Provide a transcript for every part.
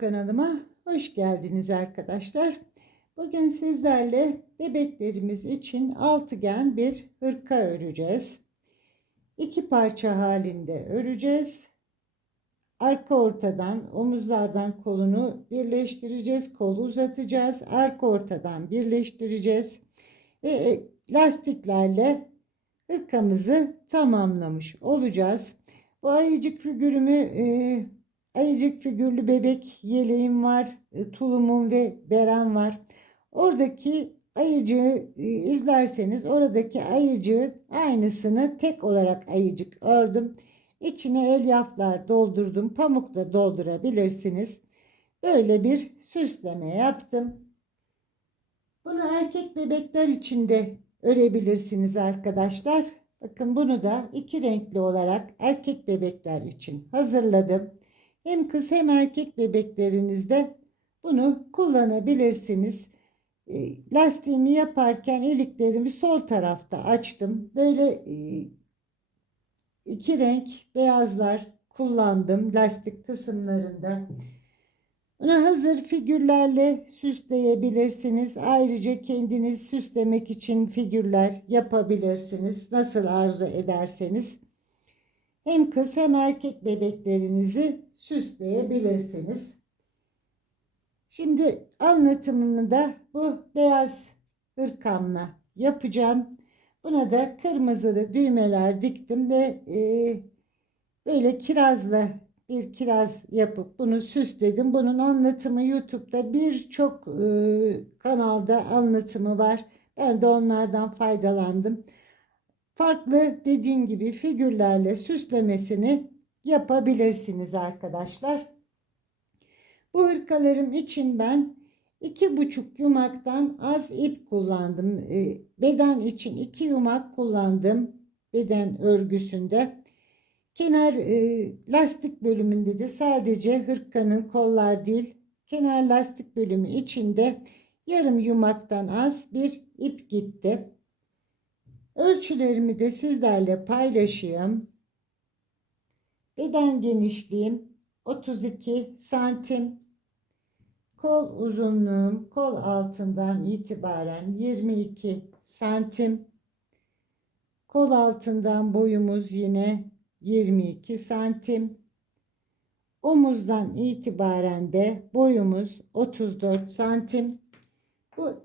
kanalıma hoş geldiniz arkadaşlar. Bugün sizlerle bebeklerimiz için altıgen bir hırka öreceğiz. İki parça halinde öreceğiz. Arka ortadan, omuzlardan kolunu birleştireceğiz. Kolu uzatacağız. Arka ortadan birleştireceğiz. Ve lastiklerle hırkamızı tamamlamış olacağız. Bu ayıcık figürlü bebek yeleğim var, tulumum ve berem var. Oradaki ayıcığı izlerseniz oradaki ayıcığın aynısını tek olarak ayıcık ördüm. İçine elyaflar doldurdum. Pamuk da doldurabilirsiniz. Böyle bir süsleme yaptım. Bunu erkek bebekler için de örebilirsiniz arkadaşlar. Bakın bunu da iki renkli olarak erkek bebekler için hazırladım. Hem kız hem erkek bebeklerinizde bunu kullanabilirsiniz. Lastiğimi yaparken iliklerimi sol tarafta açtım. Böyle iki renk beyazlar kullandım lastik kısımlarında. Bunu hazır figürlerle süsleyebilirsiniz. Ayrıca kendiniz süslemek için figürler yapabilirsiniz. Nasıl arzu ederseniz. Hem kız hem erkek bebeklerinizi süsleyebilirsiniz. Şimdi anlatımını da bu beyaz hırkamla yapacağım. Buna da kırmızılı düğmeler diktim ve böyle kirazlı bir kiraz yapıp bunu süsledim. Bunun anlatımı YouTube'da birçok kanalda anlatımı var. Ben de onlardan faydalandım. Farklı dediğim gibi figürlerle süslemesini yapabilirsiniz arkadaşlar. Bu hırkalarım için ben 2,5 yumaktan az ip kullandım. Beden için 2 yumak kullandım. Beden örgüsünde. Kenar lastik bölümünde de sadece hırkanın kollar değil, kenar lastik bölümü içinde yarım yumaktan az bir ip gitti. Ölçülerimi de sizlerle paylaşayım. Beden genişliğim 32 santim. Kol uzunluğum kol altından itibaren 22 santim. Kol altından boyumuz yine 22 santim. Omuzdan itibaren de boyumuz 34 santim. Bu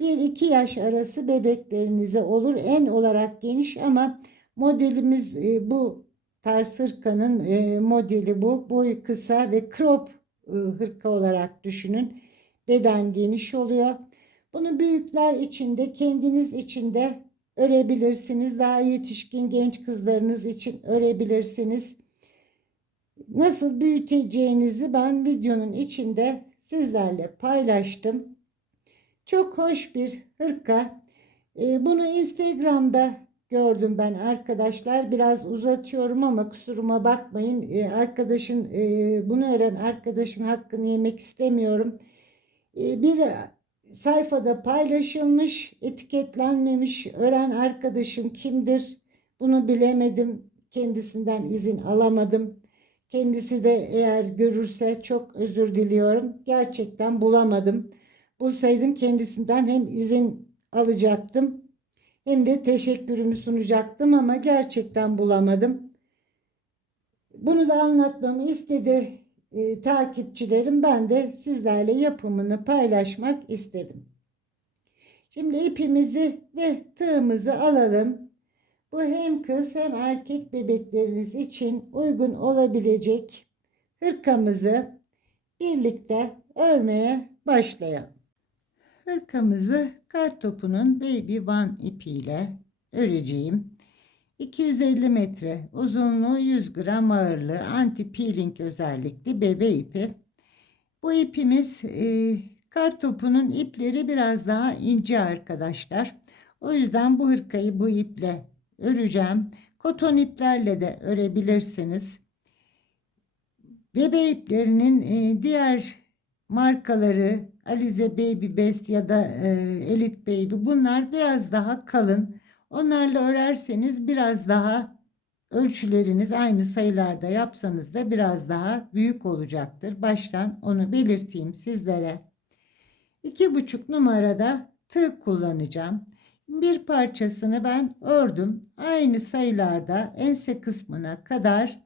1-2 yaş arası bebeklerinize olur. En olarak geniş ama modelimiz bu tarz hırkanın modeli bu. Boyu kısa ve crop hırka olarak düşünün. Beden geniş oluyor. Bunu büyükler için de kendiniz için de örebilirsiniz. Daha yetişkin genç kızlarınız için örebilirsiniz. Nasıl büyüteceğinizi ben videonun içinde sizlerle paylaştım. Çok hoş bir hırka. Bunu Instagram'da gördüm ben arkadaşlar. Biraz uzatıyorum ama kusuruma bakmayın. Bunu öğren arkadaşın hakkını yemek istemiyorum. Bir sayfada paylaşılmış, etiketlenmemiş. Öğren arkadaşım kimdir? Bunu bilemedim. Kendisinden izin alamadım. Kendisi de eğer görürse çok özür diliyorum. Gerçekten bulamadım. Bulsaydım kendisinden hem izin alacaktım hem de teşekkürümü sunacaktım ama gerçekten bulamadım. Bunu da anlatmamı istedi takipçilerim. Ben de sizlerle yapımını paylaşmak istedim. Şimdi ipimizi ve tığımızı alalım. Bu hem kız hem erkek bebekleriniz için uygun olabilecek hırkamızı birlikte örmeye başlayalım. Hırkamızı kartopunun Baby One ipiyle öreceğim. 250 metre uzunluğu, 100 gram ağırlığı, anti peeling özellikli bebe ipi. Bu ipimiz kartopunun ipleri biraz daha ince arkadaşlar. O yüzden bu hırkayı bu iple öreceğim. Koton iplerle de örebilirsiniz. Bebe iplerinin diğer markaları Alize Baby Best ya da Elite Baby, bunlar biraz daha kalın. Onlarla örerseniz biraz daha ölçüleriniz aynı sayılarda yapsanız da biraz daha büyük olacaktır. Baştan onu belirteyim sizlere. 2,5 numarada tığ kullanacağım. Bir parçasını ben ördüm. Aynı sayılarda ense kısmına kadar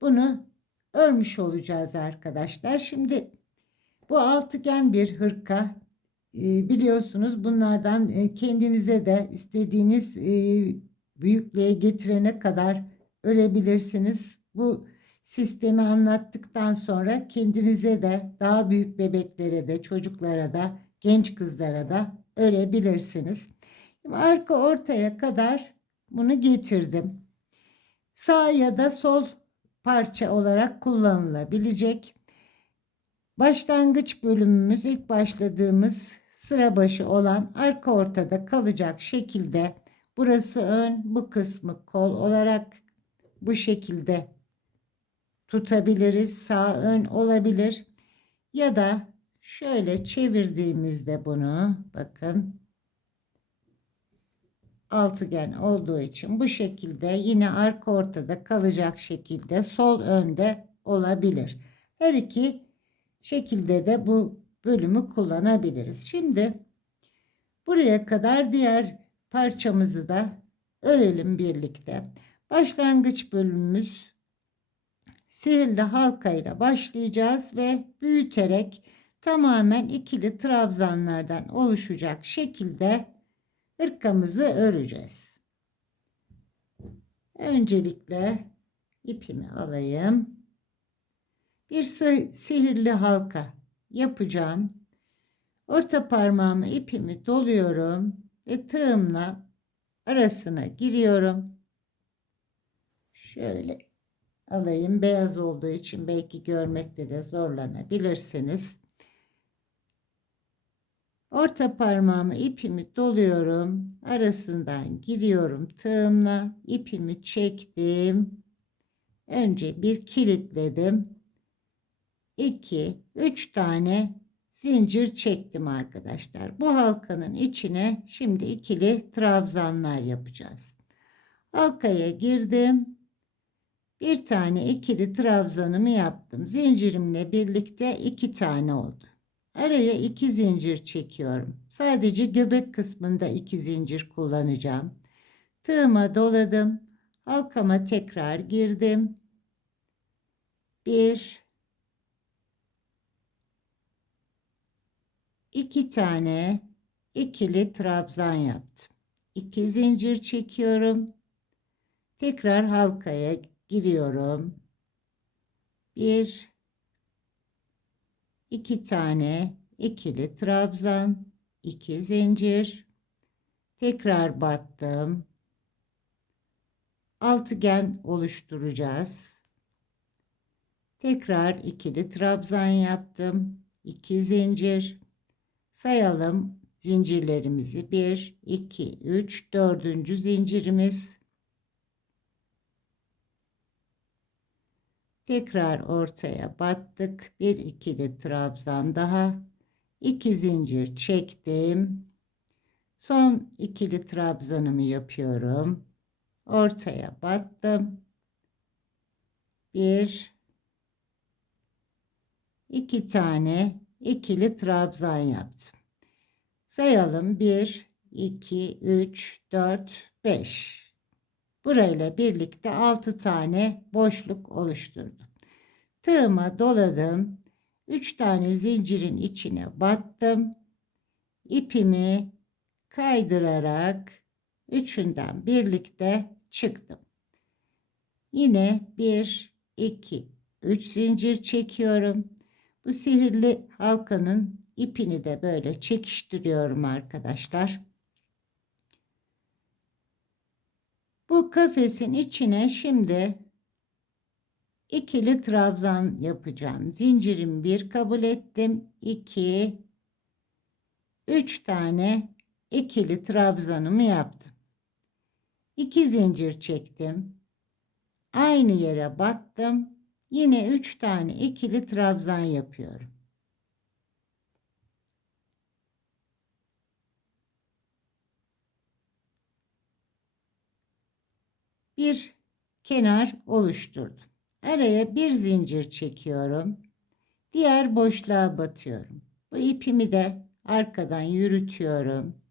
bunu örmüş olacağız arkadaşlar. Şimdi bu altıgen bir hırka. Biliyorsunuz bunlardan kendinize de istediğiniz büyüklüğe getirene kadar örebilirsiniz. Bu sistemi anlattıktan sonra kendinize de daha büyük bebeklere de çocuklara da genç kızlara da örebilirsiniz. Şimdi arka ortaya kadar bunu getirdim. Sağ ya da sol parça olarak kullanılabilecek. Başlangıç bölümümüz ilk başladığımız sıra başı olan arka ortada kalacak şekilde, burası ön, bu kısmı kol olarak bu şekilde tutabiliriz. Sağ ön olabilir ya da şöyle çevirdiğimizde bunu bakın altıgen olduğu için bu şekilde yine arka ortada kalacak şekilde sol önde olabilir. Her iki şekilde de bu bölümü kullanabiliriz. Şimdi buraya kadar diğer parçamızı da örelim birlikte. Başlangıç bölümümüz sihirli halka ile başlayacağız ve büyüterek tamamen ikili trabzanlardan oluşacak şekilde hırkamızı öreceğiz. Öncelikle ipimi alayım. Bir sihirli halka yapacağım. Orta parmağımı ipimi doluyorum ve tığımla arasına giriyorum. Şöyle alayım. Beyaz olduğu için belki görmekte de zorlanabilirsiniz. Orta parmağımı ipimi doluyorum. Arasından giriyorum tığımla. İpimi çektim. Önce bir kilitledim. 2, 3 tane zincir çektim arkadaşlar. Bu halkanın içine şimdi ikili trabzanlar yapacağız. Halkaya girdim. Bir tane ikili trabzanımı yaptım. Zincirimle birlikte 2 tane oldu. Araya 2 zincir çekiyorum. Sadece göbek kısmında 2 zincir kullanacağım. Tığıma doladım. Halkama tekrar girdim. 1, 2 tane ikili trabzan yaptım. 2 zincir çekiyorum. Tekrar halkaya giriyorum. 1, 2 tane ikili trabzan, 2 zincir. Tekrar battım. Altıgen oluşturacağız. Tekrar ikili trabzan yaptım. 2 zincir. Sayalım zincirlerimizi. 1, 2, 3, 4. zincirimiz. Tekrar ortaya battık. Bir ikili trabzan daha. 2 zincir çektim. Son ikili trabzanımı yapıyorum. Ortaya battım. 1, 2 tane ikili trabzan yaptım. Sayalım 1, 2, 3, 4, 5. Burayla birlikte 6 tane boşluk oluşturdum. Tığıma doladım. 3 tane zincirin içine battım. İpimi kaydırarak üçünden birlikte çıktım. Yine 1, 2, 3 zincir çekiyorum. Bu sihirli halkanın ipini de böyle çekiştiriyorum arkadaşlar. Bu kafesin içine şimdi ikili trabzan yapacağım. Zincirim 1 kabul ettim. 2, 3 tane ikili trabzanımı yaptım. 2 zincir çektim. Aynı yere battım. Yine 3 tane ikili trabzan yapıyorum. Bir kenar oluşturdum. Araya bir zincir çekiyorum. Diğer boşluğa batıyorum. Bu ipimi de arkadan yürütüyorum.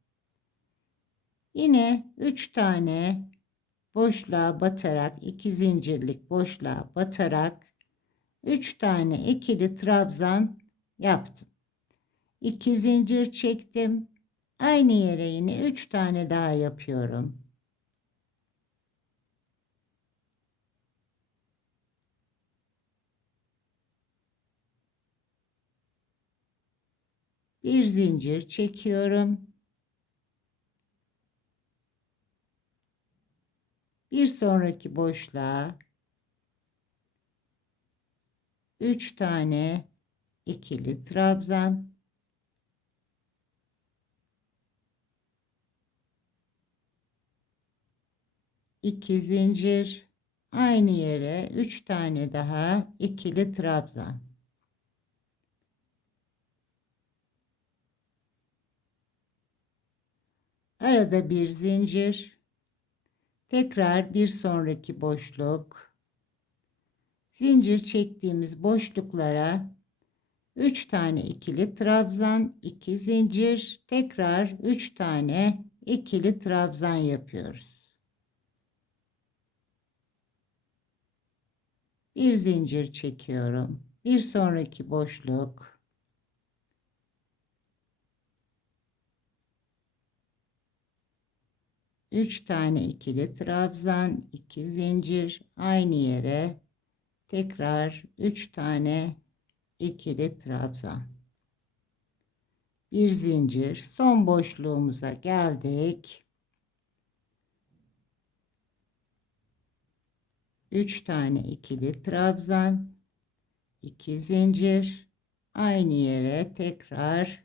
Yine 3 tane boşluğa batarak, 2 zincirlik boşluğa batarak 3 tane ikili trabzan yaptım. 2 zincir çektim. Aynı yere yine 3 tane daha yapıyorum. Bir zincir çekiyorum. Bir sonraki boşluğa 3 tane ikili trabzan, 2 zincir, aynı yere 3 tane daha ikili trabzan. Arada bir zincir, tekrar bir sonraki boşluk, zincir çektiğimiz boşluklara 3 tane ikili trabzan, 2 zincir, tekrar 3 tane ikili trabzan yapıyoruz. Bir zincir çekiyorum. Bir sonraki boşluk, 3 tane ikili trabzan, 2 zincir, aynı yere tekrar 3 tane ikili trabzan. Bir zincir, son boşluğumuza geldik. 3 tane ikili trabzan, 2 zincir, aynı yere tekrar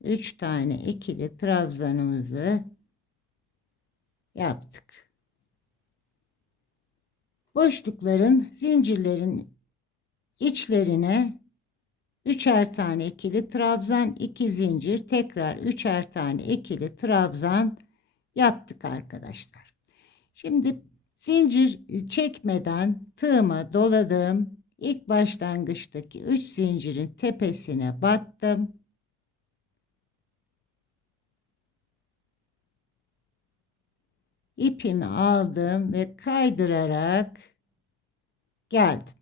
3 tane ikili trabzanımızı yaptık. Boşlukların, zincirlerin içlerine 3'er tane ikili trabzan, 2 zincir, tekrar 3'er tane ikili trabzan yaptık arkadaşlar. Şimdi zincir çekmeden tığıma doladım. İlk başlangıçtaki 3 zincirin tepesine battım. İpimi aldım ve kaydırarak geldim.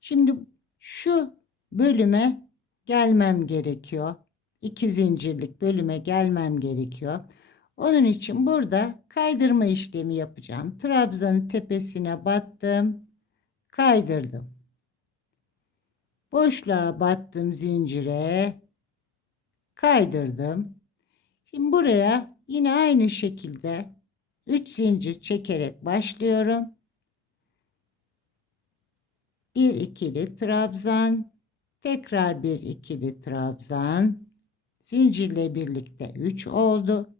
Şimdi şu bölüme gelmem gerekiyor. 2 zincirlik bölüme gelmem gerekiyor. Onun için burada kaydırma işlemi yapacağım. Trabzanın tepesine battım, kaydırdım. Boşluğa battım, zincire kaydırdım. Şimdi buraya yine aynı şekilde 3 zincir çekerek başlıyorum. Bir ikili trabzan, tekrar bir ikili trabzan, zincirle birlikte 3 oldu.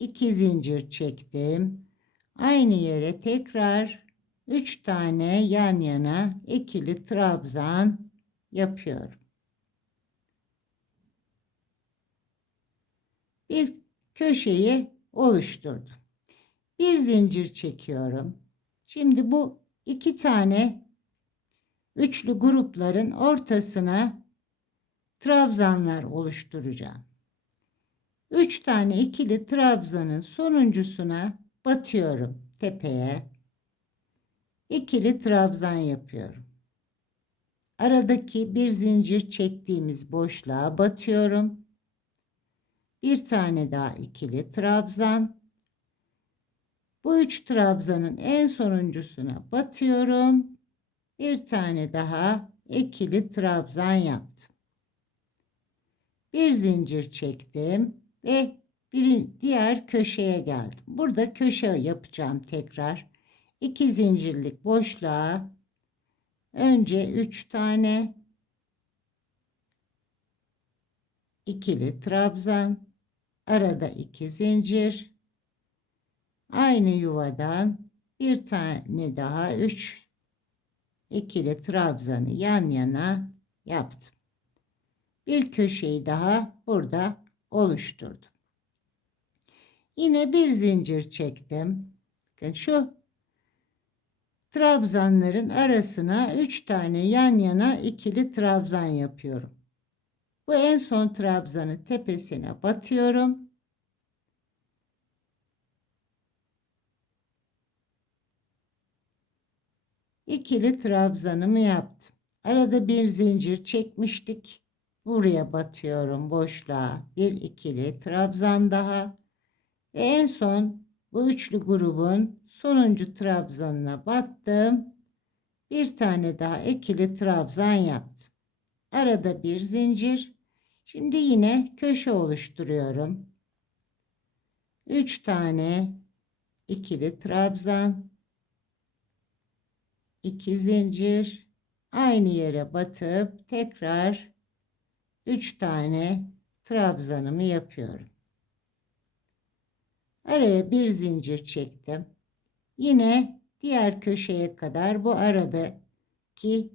2 zincir çektim. Aynı yere tekrar 3 tane yan yana ikili trabzan yapıyorum. Bir köşeyi oluşturdum. Bir zincir çekiyorum. Şimdi bu 2 tane üçlü grupların ortasına trabzanlar oluşturacağım. 3 tane ikili trabzanın sonuncusuna batıyorum tepeye. İkili trabzan yapıyorum. Aradaki bir zincir çektiğimiz boşluğa batıyorum. Bir tane daha ikili trabzan. Bu 3 trabzanın en sonuncusuna batıyorum. Bir tane daha ikili trabzan yaptım. Bir zincir çektim ve diğer köşeye geldim. Burada köşe yapacağım tekrar. 2 zincirlik boşluğa önce 3 tane ikili trabzan, arada 2 zincir, aynı yuvadan bir tane daha 3 ikili trabzanı yan yana yaptım. Bir köşeyi daha burada oluşturdum. Yine bir zincir çektim. Bakın şu Trabzanların arasına 3 tane yan yana ikili trabzan yapıyorum. Bu en son trabzanın tepesine batıyorum. İkili trabzanımı yaptım. Arada bir zincir çekmiştik. Buraya batıyorum boşluğa. Bir ikili trabzan daha. Ve en son bu üçlü grubun sonuncu trabzanına battım. Bir tane daha ikili trabzan yaptım. Arada bir zincir. Şimdi yine köşe oluşturuyorum. 3 tane ikili trabzan, 2 zincir, aynı yere batıp tekrar 3 tane trabzanımı yapıyorum. Araya bir zincir çektim. Yine diğer köşeye kadar bu aradaki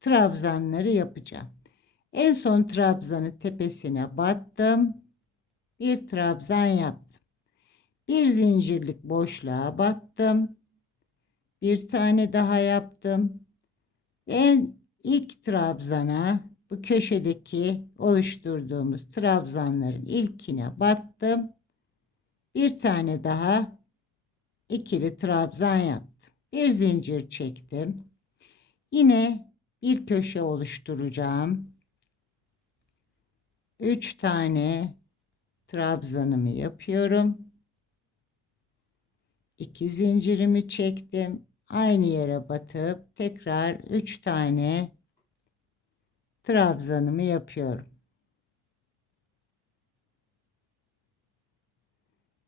trabzanları yapacağım. En son trabzanın tepesine battım. Bir trabzan yaptım. Bir zincirlik boşluğa battım. Bir tane daha yaptım. En ilk trabzana, bu köşedeki oluşturduğumuz trabzanların ilkine battım. Bir tane daha ikili trabzan yaptım. Bir zincir çektim. Yine bir köşe oluşturacağım. 3 tane trabzanımı yapıyorum. 2 zincirimi çektim. Aynı yere batıp tekrar 3 tane trabzanımı yapıyorum.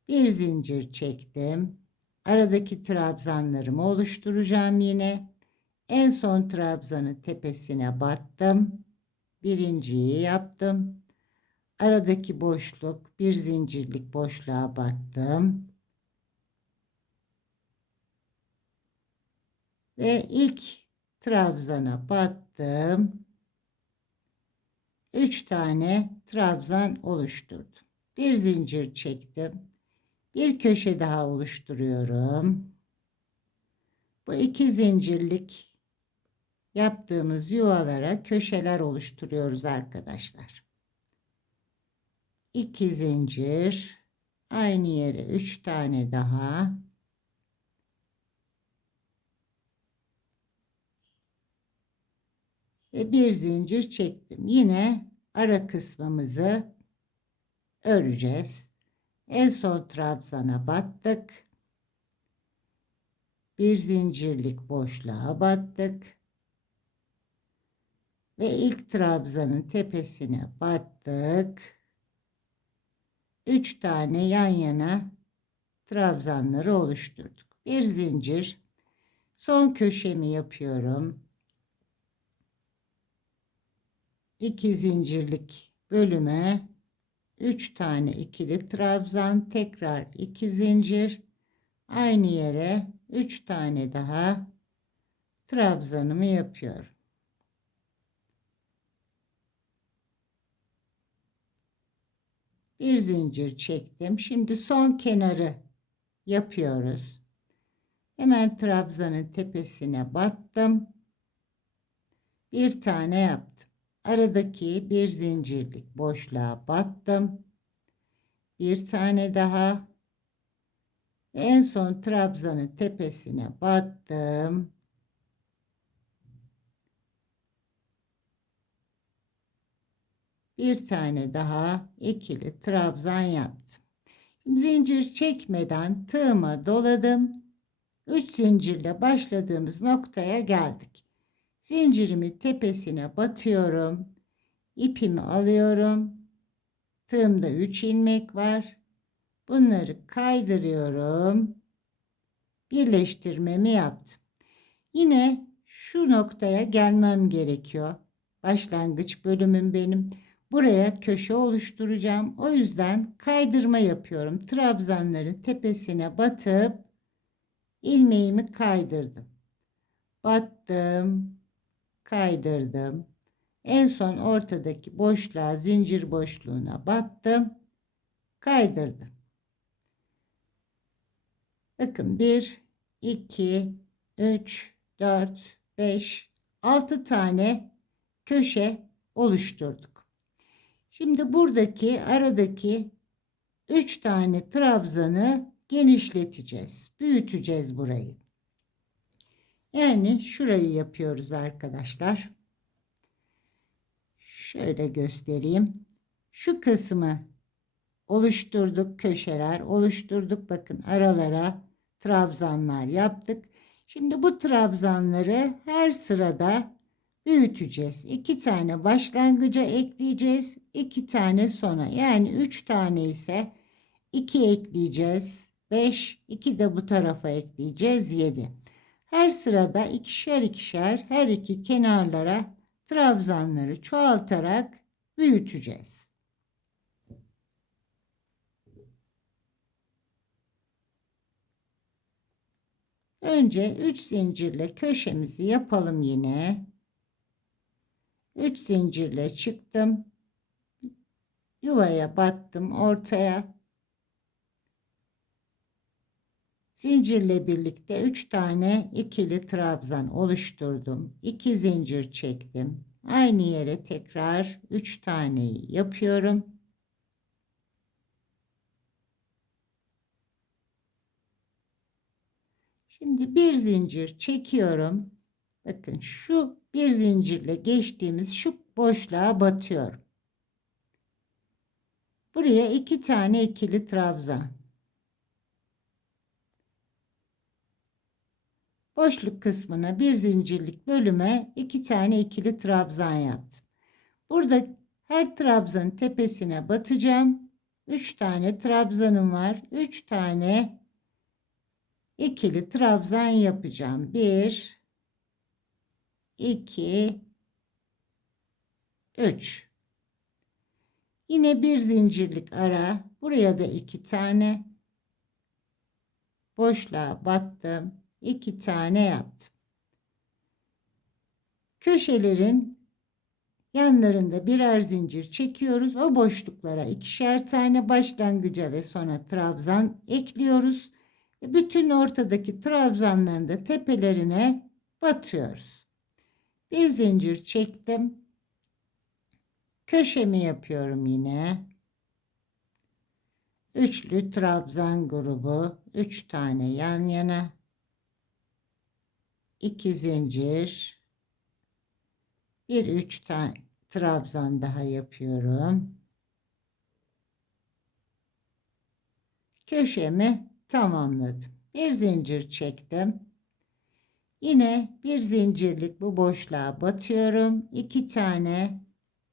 Bir zincir çektim. Aradaki trabzanlarımı oluşturacağım yine. En son trabzanın tepesine battım. Birinciyi yaptım. Aradaki boşluk, bir zincirlik boşluğa battım. Ve ilk trabzana battım. 3 tane trabzan oluşturdum. Bir zincir çektim. Bir köşe daha oluşturuyorum. Bu 2 zincirlik yaptığımız yuvalara köşeler oluşturuyoruz arkadaşlar. 2 zincir, aynı yere 3 tane daha. Ve bir zincir çektim. Yine ara kısmımızı öreceğiz. En son trabzana battık. Bir zincirlik boşluğa battık. Ve ilk trabzanın tepesine battık. 3 tane yan yana trabzanları oluşturduk. Bir zincir. Son köşemi yapıyorum. 2 zincirlik bölüme 3 tane ikili trabzan, tekrar 2 zincir, aynı yere 3 tane daha trabzanımı yapıyorum. Bir zincir çektim. Şimdi son kenarı yapıyoruz. Hemen trabzanın tepesine battım. Bir tane yaptım. Aradaki bir zincirlik boşluğa battım. Bir tane daha. En son trabzanın tepesine battım. Bir tane daha ikili trabzan yaptım. Zincir çekmeden tığıma doladım. 3 zincirle başladığımız noktaya geldik. Zincirimin tepesine batıyorum. İpimi alıyorum. Tığımda 3 ilmek var. Bunları kaydırıyorum. Birleştirmemi yaptım. Yine şu noktaya gelmem gerekiyor. Başlangıç bölümüm benim. Buraya köşe oluşturacağım. O yüzden kaydırma yapıyorum. Trabzanların tepesine batıp ilmeğimi kaydırdım. Battım, kaydırdım. En son ortadaki boşluğa, zincir boşluğuna battım, kaydırdım. Bakın 1, 2, 3, 4, 5, 6 tane köşe oluşturduk. Şimdi buradaki aradaki 3 tane trabzanı genişleteceğiz. Büyüteceğiz burayı. Yani şurayı yapıyoruz arkadaşlar. Şöyle göstereyim. Şu kısmı oluşturduk. Köşeler oluşturduk. Bakın aralara trabzanlar yaptık. Şimdi bu trabzanları her sırada büyüteceğiz. 2 tane başlangıca ekleyeceğiz. 2 tane sona. Yani 3 tane ise 2 ekleyeceğiz. 5, 2 de bu tarafa ekleyeceğiz. 7. Her sırada ikişer ikişer her iki kenarlara trabzanları çoğaltarak büyüteceğiz. Önce 3 zincirle köşemizi yapalım yine. 3 zincirle çıktım. Yuvaya battım ortaya. Zincirle birlikte 3 tane ikili trabzan oluşturdum. 2 zincir çektim. Aynı yere tekrar 3 taneyi yapıyorum. Şimdi bir zincir çekiyorum. Bakın şu bir zincirle geçtiğimiz şu boşluğa batıyorum. Buraya 2 tane ikili trabzan. Boşluk kısmına bir zincirlik bölüme 2 tane ikili trabzan yaptım. Burada her trabzanın tepesine batacağım. 3 tane trabzanım var. 3 tane ikili trabzan yapacağım. 1 2 3. Yine bir zincirlik ara. Buraya da 2 tane. Boşluğa battım. 2 tane yaptım. Köşelerin yanlarında birer zincir çekiyoruz. O boşluklara ikişer tane başlangıca ve sonra trabzan ekliyoruz. Bütün ortadaki trabzanların da tepelerine batıyoruz. Bir zincir çektim. Köşemi yapıyorum yine. Üçlü trabzan grubu. 3 tane yan yana. 2 zincir. Bir 3 tane trabzan daha yapıyorum. Köşemi tamamladım. Bir zincir çektim. Yine bir zincirlik bu boşluğa batıyorum. 2 tane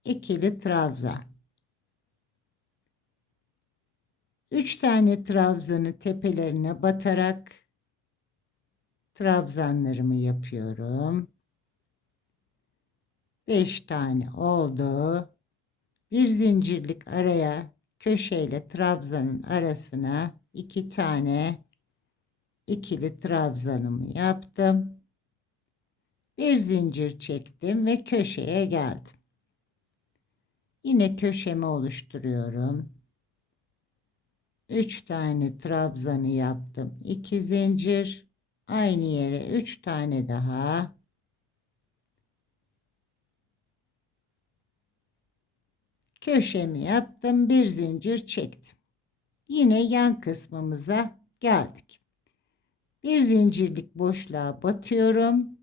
ikili trabzan. 3 tane trabzanı tepelerine batarak trabzanlarımı yapıyorum. 5 tane oldu. Bir zincirlik araya köşeyle trabzanın arasına 2 tane ikili trabzanımı yaptım. Bir zincir çektim ve köşeye geldim. Yine köşemi oluşturuyorum. 3 tane trabzanı yaptım. 2 zincir. Aynı yere 3 tane daha. Köşemi yaptım. Bir zincir çektim. Yine yan kısmımıza geldik. Bir zincirlik boşluğa batıyorum.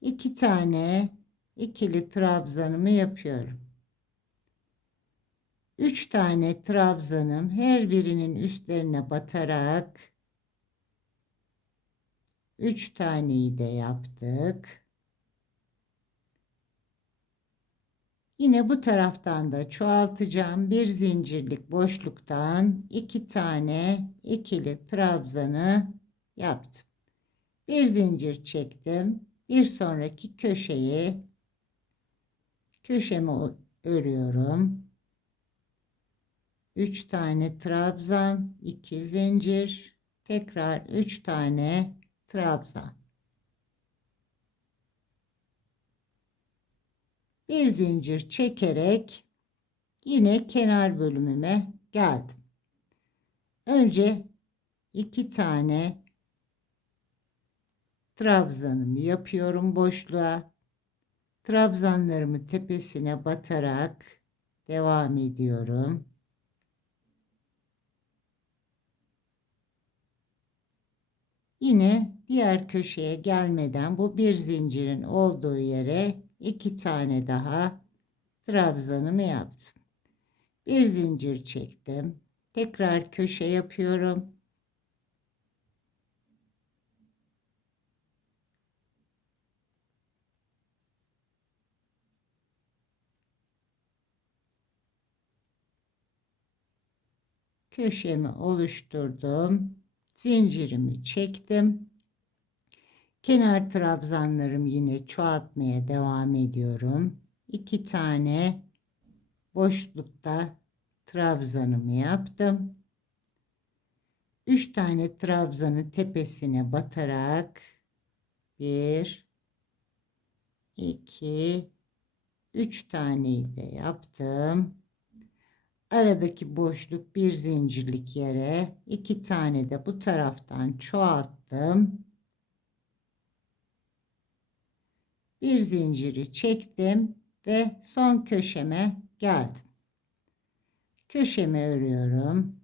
2 tane ikili trabzanımı yapıyorum. 3 tane trabzanım her birinin üstlerine batarak 3 taneyi de yaptık. Yine bu taraftan da çoğaltacağım. Bir zincirlik boşluktan 2 tane ikili trabzanı yaptım. Bir zincir çektim. Bir sonraki köşemi örüyorum. 3 tane trabzan, 2 zincir, tekrar 3 tane trabzan. Bir zincir çekerek yine kenar bölümüme geldim. Önce 2 tane trabzanımı yapıyorum boşluğa. Trabzanlarımı tepesine batarak devam ediyorum. Yine diğer köşeye gelmeden bu bir zincirin olduğu yere 2 tane daha trabzanımı yaptım. Bir zincir çektim. Tekrar köşe yapıyorum. Köşemi oluşturdum. Zincirimi çektim. Kenar trabzanlarım yine çoğaltmaya devam ediyorum. 2 tane boşlukta trabzanımı yaptım. 3 tane trabzanın tepesine batarak 1 2 3 taneyi de yaptım. Aradaki boşluk bir zincirlik yere 2 tane de bu taraftan çoğalttım. Bir zinciri çektim ve son köşeme geldim. Köşemi örüyorum.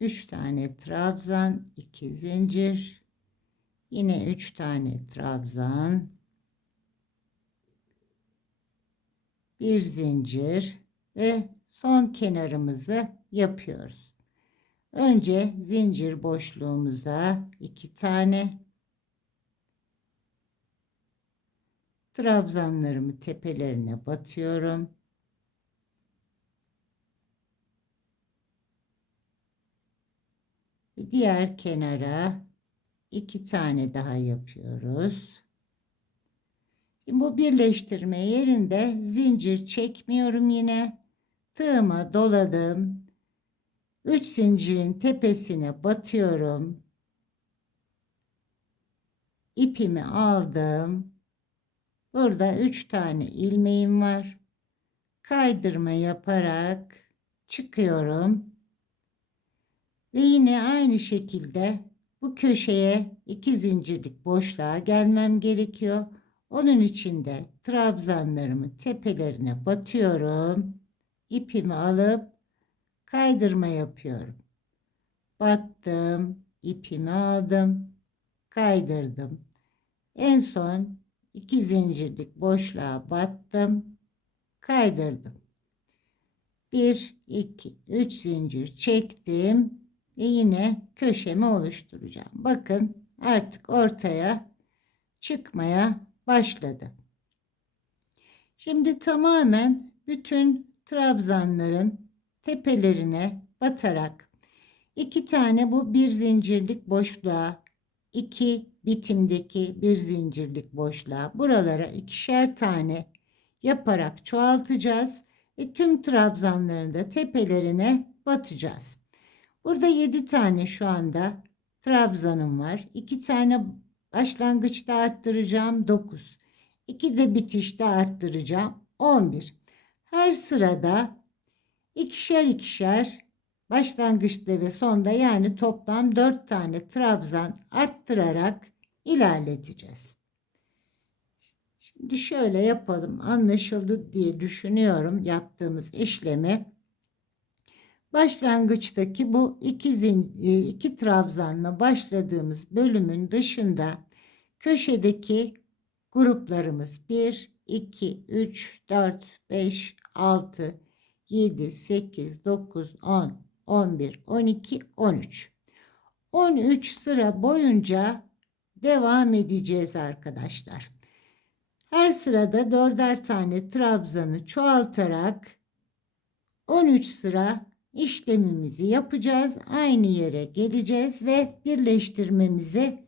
Üç tane trabzan, 2 zincir, yine 3 tane trabzan, bir zincir ve son kenarımızı yapıyoruz. Önce zincir boşluğumuza 2 tane trabzanlarımı tepelerine batıyorum. Diğer kenara 2 tane daha yapıyoruz. Şimdi bu birleştirme yerinde zincir çekmiyorum yine. Tığıma doladım. 3 zincirin tepesine batıyorum. İpimi aldım. Burada 3 tane ilmeğim var. Kaydırma yaparak çıkıyorum. Ve yine aynı şekilde bu köşeye 2 zincirlik boşluğa gelmem gerekiyor. Onun için de trabzanlarımı tepelerine batıyorum. İpimi alıp kaydırma yapıyorum. Battım, ipimi aldım, kaydırdım. En son 2 zincirlik boşluğa battım, kaydırdım. 1 2 3 zincir çektim ve yine köşemi oluşturacağım. Bakın artık ortaya çıkmaya başladı. Şimdi tamamen bütün trabzanların tepelerine batarak 2 tane bu bir zincirlik boşluğa, 2 bitimdeki bir zincirlik boşluğa, buralara ikişer tane yaparak çoğaltacağız ve tüm trabzanların da tepelerine batacağız. Burada 7 tane şu anda trabzanım var. 2 tane başlangıçta arttıracağım, 9. 2 de bitişte arttıracağım, 11. Her sırada ikişer ikişer başlangıçta ve sonda, yani toplam 4 tane trabzan arttırarak ilerleteceğiz. Şimdi şöyle yapalım, anlaşıldı diye düşünüyorum yaptığımız işlemi. Başlangıçtaki bu iki trabzanla başladığımız bölümün dışında köşedeki gruplarımız 1 2 3 4 5 6 7 8 9 10 11 12 13 13 sıra boyunca devam edeceğiz arkadaşlar. Her sırada dörder tane trabzanı çoğaltarak 13 sıra işlemimizi yapacağız. Aynı yere geleceğiz ve birleştirmemizi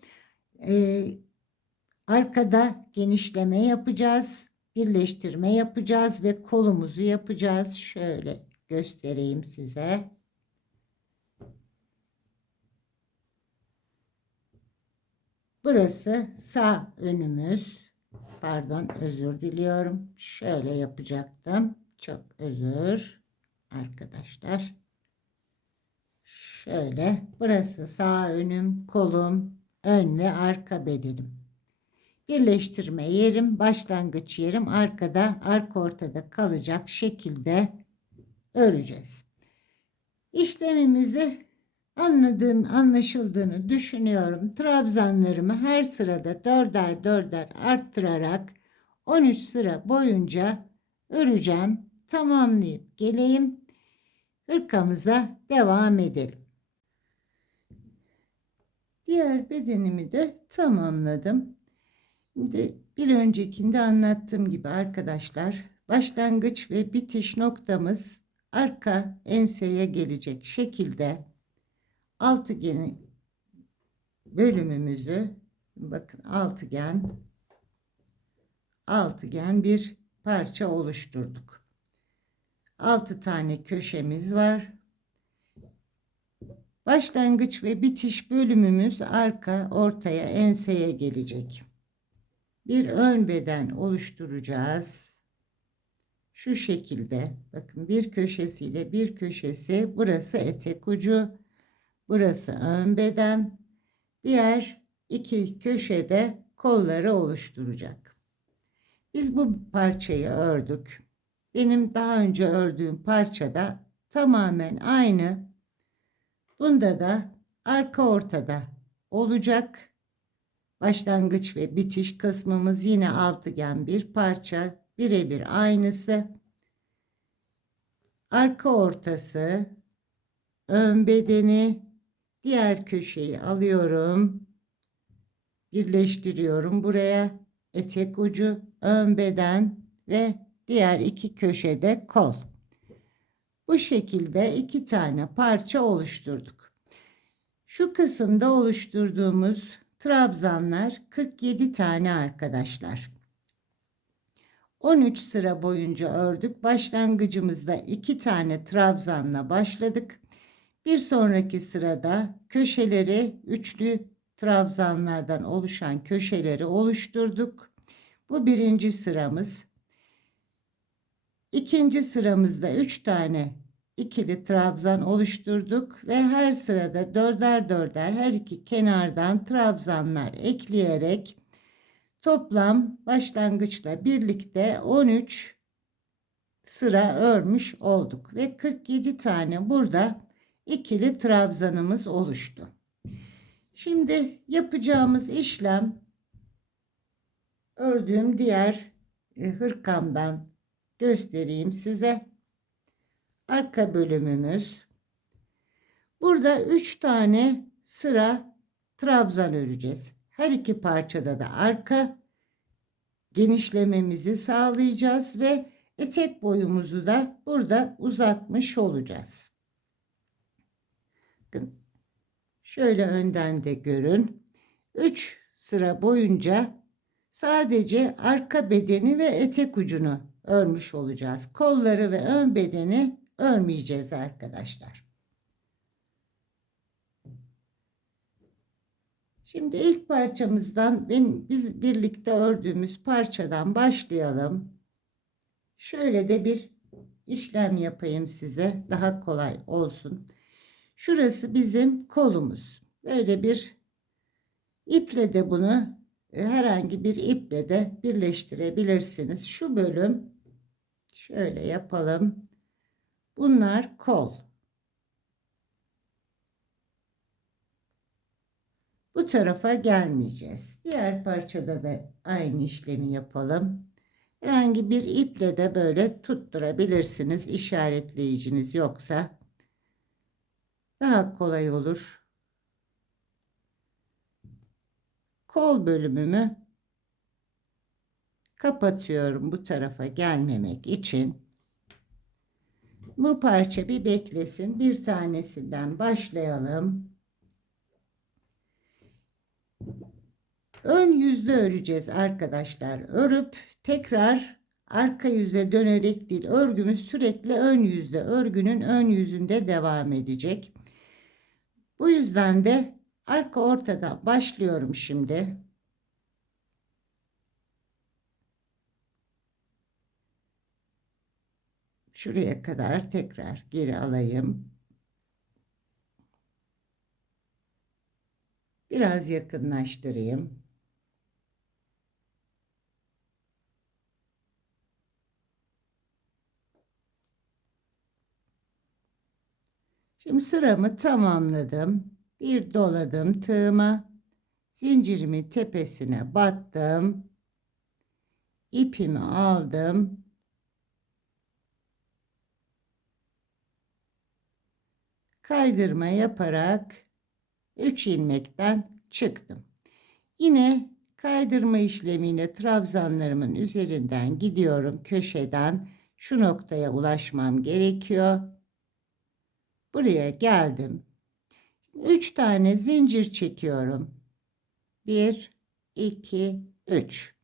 arkada genişleme yapacağız. Birleştirme yapacağız ve kolumuzu yapacağız. Şöyle göstereyim size. Burası sağ önümüz. Pardon, özür diliyorum. Şöyle yapacaktım. Çok özür arkadaşlar. Şöyle, burası sağ önüm, kolum, ön ve arka bedenim. Birleştirme yerim, başlangıç yerim arkada, arka ortada kalacak şekilde öreceğiz. İşlemimizi anlaşıldığını düşünüyorum. Trabzanlarımı her sırada dörder dörder arttırarak 13 sıra boyunca öreceğim. Tamamlayıp geleyim. Hırkamıza devam edelim. Diğer bedenimi de tamamladım. Şimdi bir öncekinde anlattığım gibi arkadaşlar, başlangıç ve bitiş noktamız arka enseye gelecek şekilde altıgen bölümümüzü, bakın, altıgen bir parça oluşturduk. 6 tane köşemiz var. Başlangıç ve bitiş bölümümüz arka, ortaya, enseye gelecek. Bir ön beden oluşturacağız. Şu şekilde, bakın, bir köşesiyle bir köşesi, burası etek ucu, burası ön beden, diğer iki köşede kolları oluşturacak. Biz bu parçayı ördük. Benim daha önce ördüğüm parçada tamamen aynı. Bunda da arka ortada olacak. Başlangıç ve bitiş kısmımız yine altıgen bir parça, birebir aynısı. Arka ortası, ön bedeni, diğer köşeyi alıyorum, birleştiriyorum buraya. Etek ucu, ön beden ve diğer iki köşede kol. Bu şekilde 2 tane parça oluşturduk. Şu kısımda oluşturduğumuz trabzanlar 47 tane arkadaşlar. 13 sıra boyunca ördük. Başlangıcımızda 2 tane trabzanla başladık. Bir sonraki sırada köşeleri, üçlü trabzanlardan oluşan köşeleri oluşturduk. Bu birinci sıramız. İkinci sıramızda 3 tane ikili trabzan oluşturduk ve her sırada dörder dörder her iki kenardan trabzanlar ekleyerek toplam başlangıçla birlikte 13 sıra örmüş olduk ve 47 tane burada ikili trabzanımız oluştu. Şimdi yapacağımız işlem, ördüğüm diğer hırkamdan göstereyim size. Arka bölümümüz. Burada 3 tane sıra trabzan öreceğiz. Her iki parçada da arka genişlememizi sağlayacağız ve etek boyumuzu da burada uzatmış olacağız. Bakın, şöyle önden de görün. 3 sıra boyunca sadece arka bedeni ve etek ucunu örmüş olacağız. Kolları ve ön bedeni örmeyeceğiz arkadaşlar. Şimdi ilk parçamızdan, biz birlikte ördüğümüz parçadan başlayalım. Şöyle de bir işlem yapayım size, daha kolay olsun. Şurası bizim kolumuz. Böyle bir iple de bunu, herhangi bir iple de birleştirebilirsiniz. Şu bölüm, şöyle yapalım. Bunlar kol. Bu tarafa gelmeyeceğiz. Diğer parçada da aynı işlemi yapalım. Herhangi bir iple de böyle tutturabilirsiniz. İşaretleyiciniz yoksa daha kolay olur. Kol bölümümü kapatıyorum bu tarafa gelmemek için. Bu parça bir beklesin. Bir tanesinden başlayalım. Ön yüzde öreceğiz arkadaşlar. Örüp tekrar arka yüze dönerek değil, örgümüz sürekli ön yüzde, örgünün ön yüzünde devam edecek. Bu yüzden de arka ortadan başlıyorum şimdi. Şuraya kadar tekrar geri alayım. Biraz yakınlaştırayım. Şimdi sıramı tamamladım. Bir doladım tığıma. Zincirimin tepesine battım. İpimi aldım. Kaydırma yaparak 3 ilmekten çıktım. Yine kaydırma işlemiyle trabzanlarımın üzerinden gidiyorum. Köşeden şu noktaya ulaşmam gerekiyor. Buraya geldim. 3 tane zincir çekiyorum. 1, 2, 3.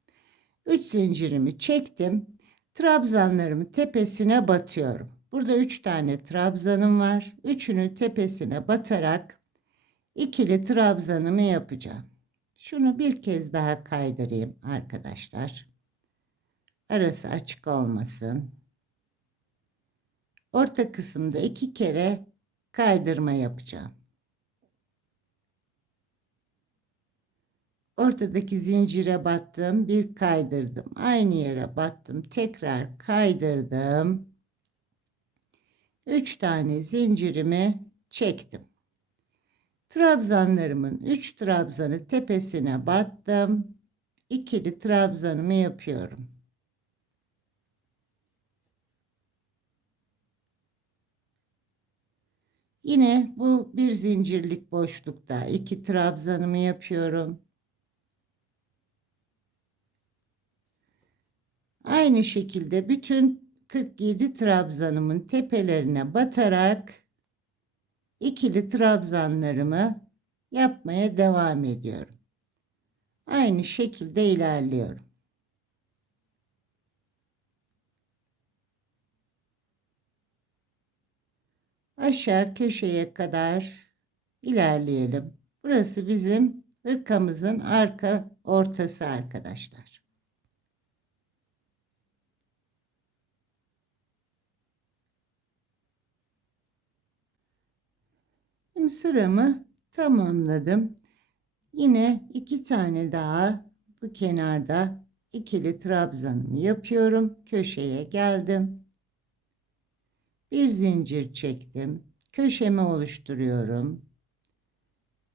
3 zincirimi çektim. Trabzanlarımın tepesine batıyorum. Burada 3 tane trabzanım var. Üçünün tepesine batarak ikili trabzanımı yapacağım. Şunu bir kez daha kaydırayım arkadaşlar. Arası açık olmasın. Orta kısımda 2 kere kaydırma yapacağım. Ortadaki zincire battım, bir kaydırdım. Aynı yere battım, tekrar kaydırdım. 3 tane zincirimi çektim. Trabzanlarımın 3 trabzanı tepesine battım. İkili trabzanımı yapıyorum. Yine bu bir zincirlik boşlukta 2 trabzanımı yapıyorum. Aynı şekilde bütün 47 trabzanımın tepelerine batarak ikili trabzanlarımı yapmaya devam ediyorum. Aynı şekilde ilerliyorum. Aşağı köşeye kadar ilerleyelim. Burası bizim hırkamızın arka ortası arkadaşlar. Şimdi sıramı tamamladım. Yine 2 tane daha bu kenarda ikili trabzanımı yapıyorum. Köşeye geldim. Bir zincir çektim. Köşemi oluşturuyorum.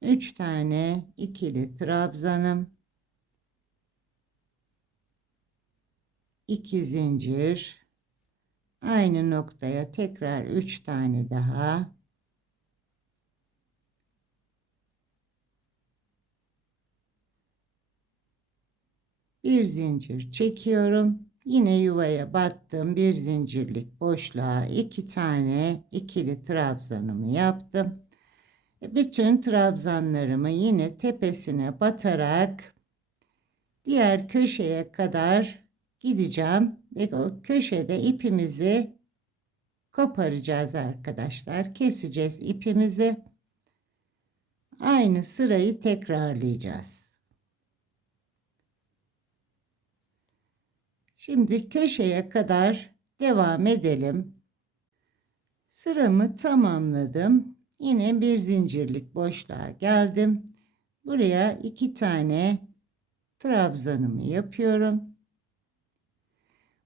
3 tane ikili trabzanım. 2 zincir. Aynı noktaya tekrar 3 tane daha. Bir zincir çekiyorum. Yine yuvaya battım. Bir zincirlik boşluğa 2 tane ikili trabzanımı yaptım. Bütün trabzanlarımı yine tepesine batarak diğer köşeye kadar gideceğim ve o köşede ipimizi koparacağız arkadaşlar. Keseceğiz ipimizi. Aynı sırayı tekrarlayacağız. Şimdi köşeye kadar devam edelim. Sıramı tamamladım. Yine bir zincirlik boşluğa geldim. Buraya 2 tane trabzanımı yapıyorum.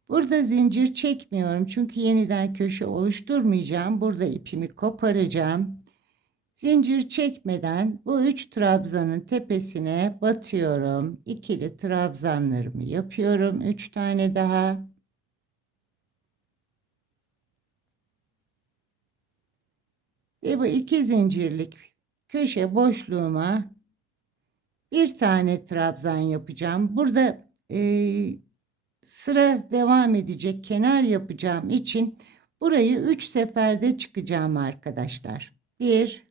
Burada zincir çekmiyorum çünkü yeniden köşe oluşturmayacağım. Burada ipimi koparacağım. Zincir çekmeden bu 3 trabzanın tepesine batıyorum. İkili trabzanlarımı yapıyorum. 3 tane daha. Ve bu 2 zincirlik köşe boşluğuma bir tane trabzan yapacağım. Burada sıra devam edecek, kenar yapacağım için burayı 3 seferde çıkacağım arkadaşlar. 1,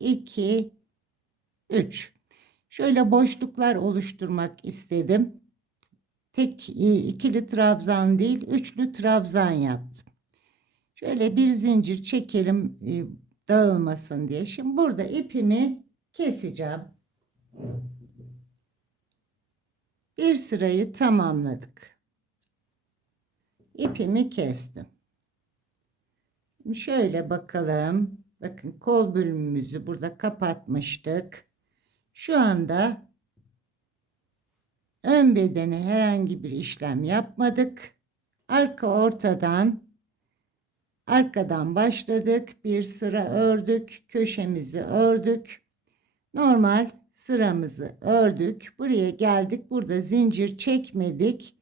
2, 3. Şöyle boşluklar oluşturmak istedim. Tek ikili trabzan değil, üçlü trabzan yaptım. Şöyle bir zincir çekelim dağılmasın diye. Şimdi burada ipimi keseceğim. Bir sırayı tamamladık. İpimi kestim. Şimdi şöyle bakalım. Bakın kol bölümümüzü burada kapatmıştık. Şu anda ön bedene herhangi bir işlem yapmadık. Arkadan başladık. Bir sıra ördük. Köşemizi ördük. Normal sıramızı ördük. Buraya geldik. Burada zincir çekmedik.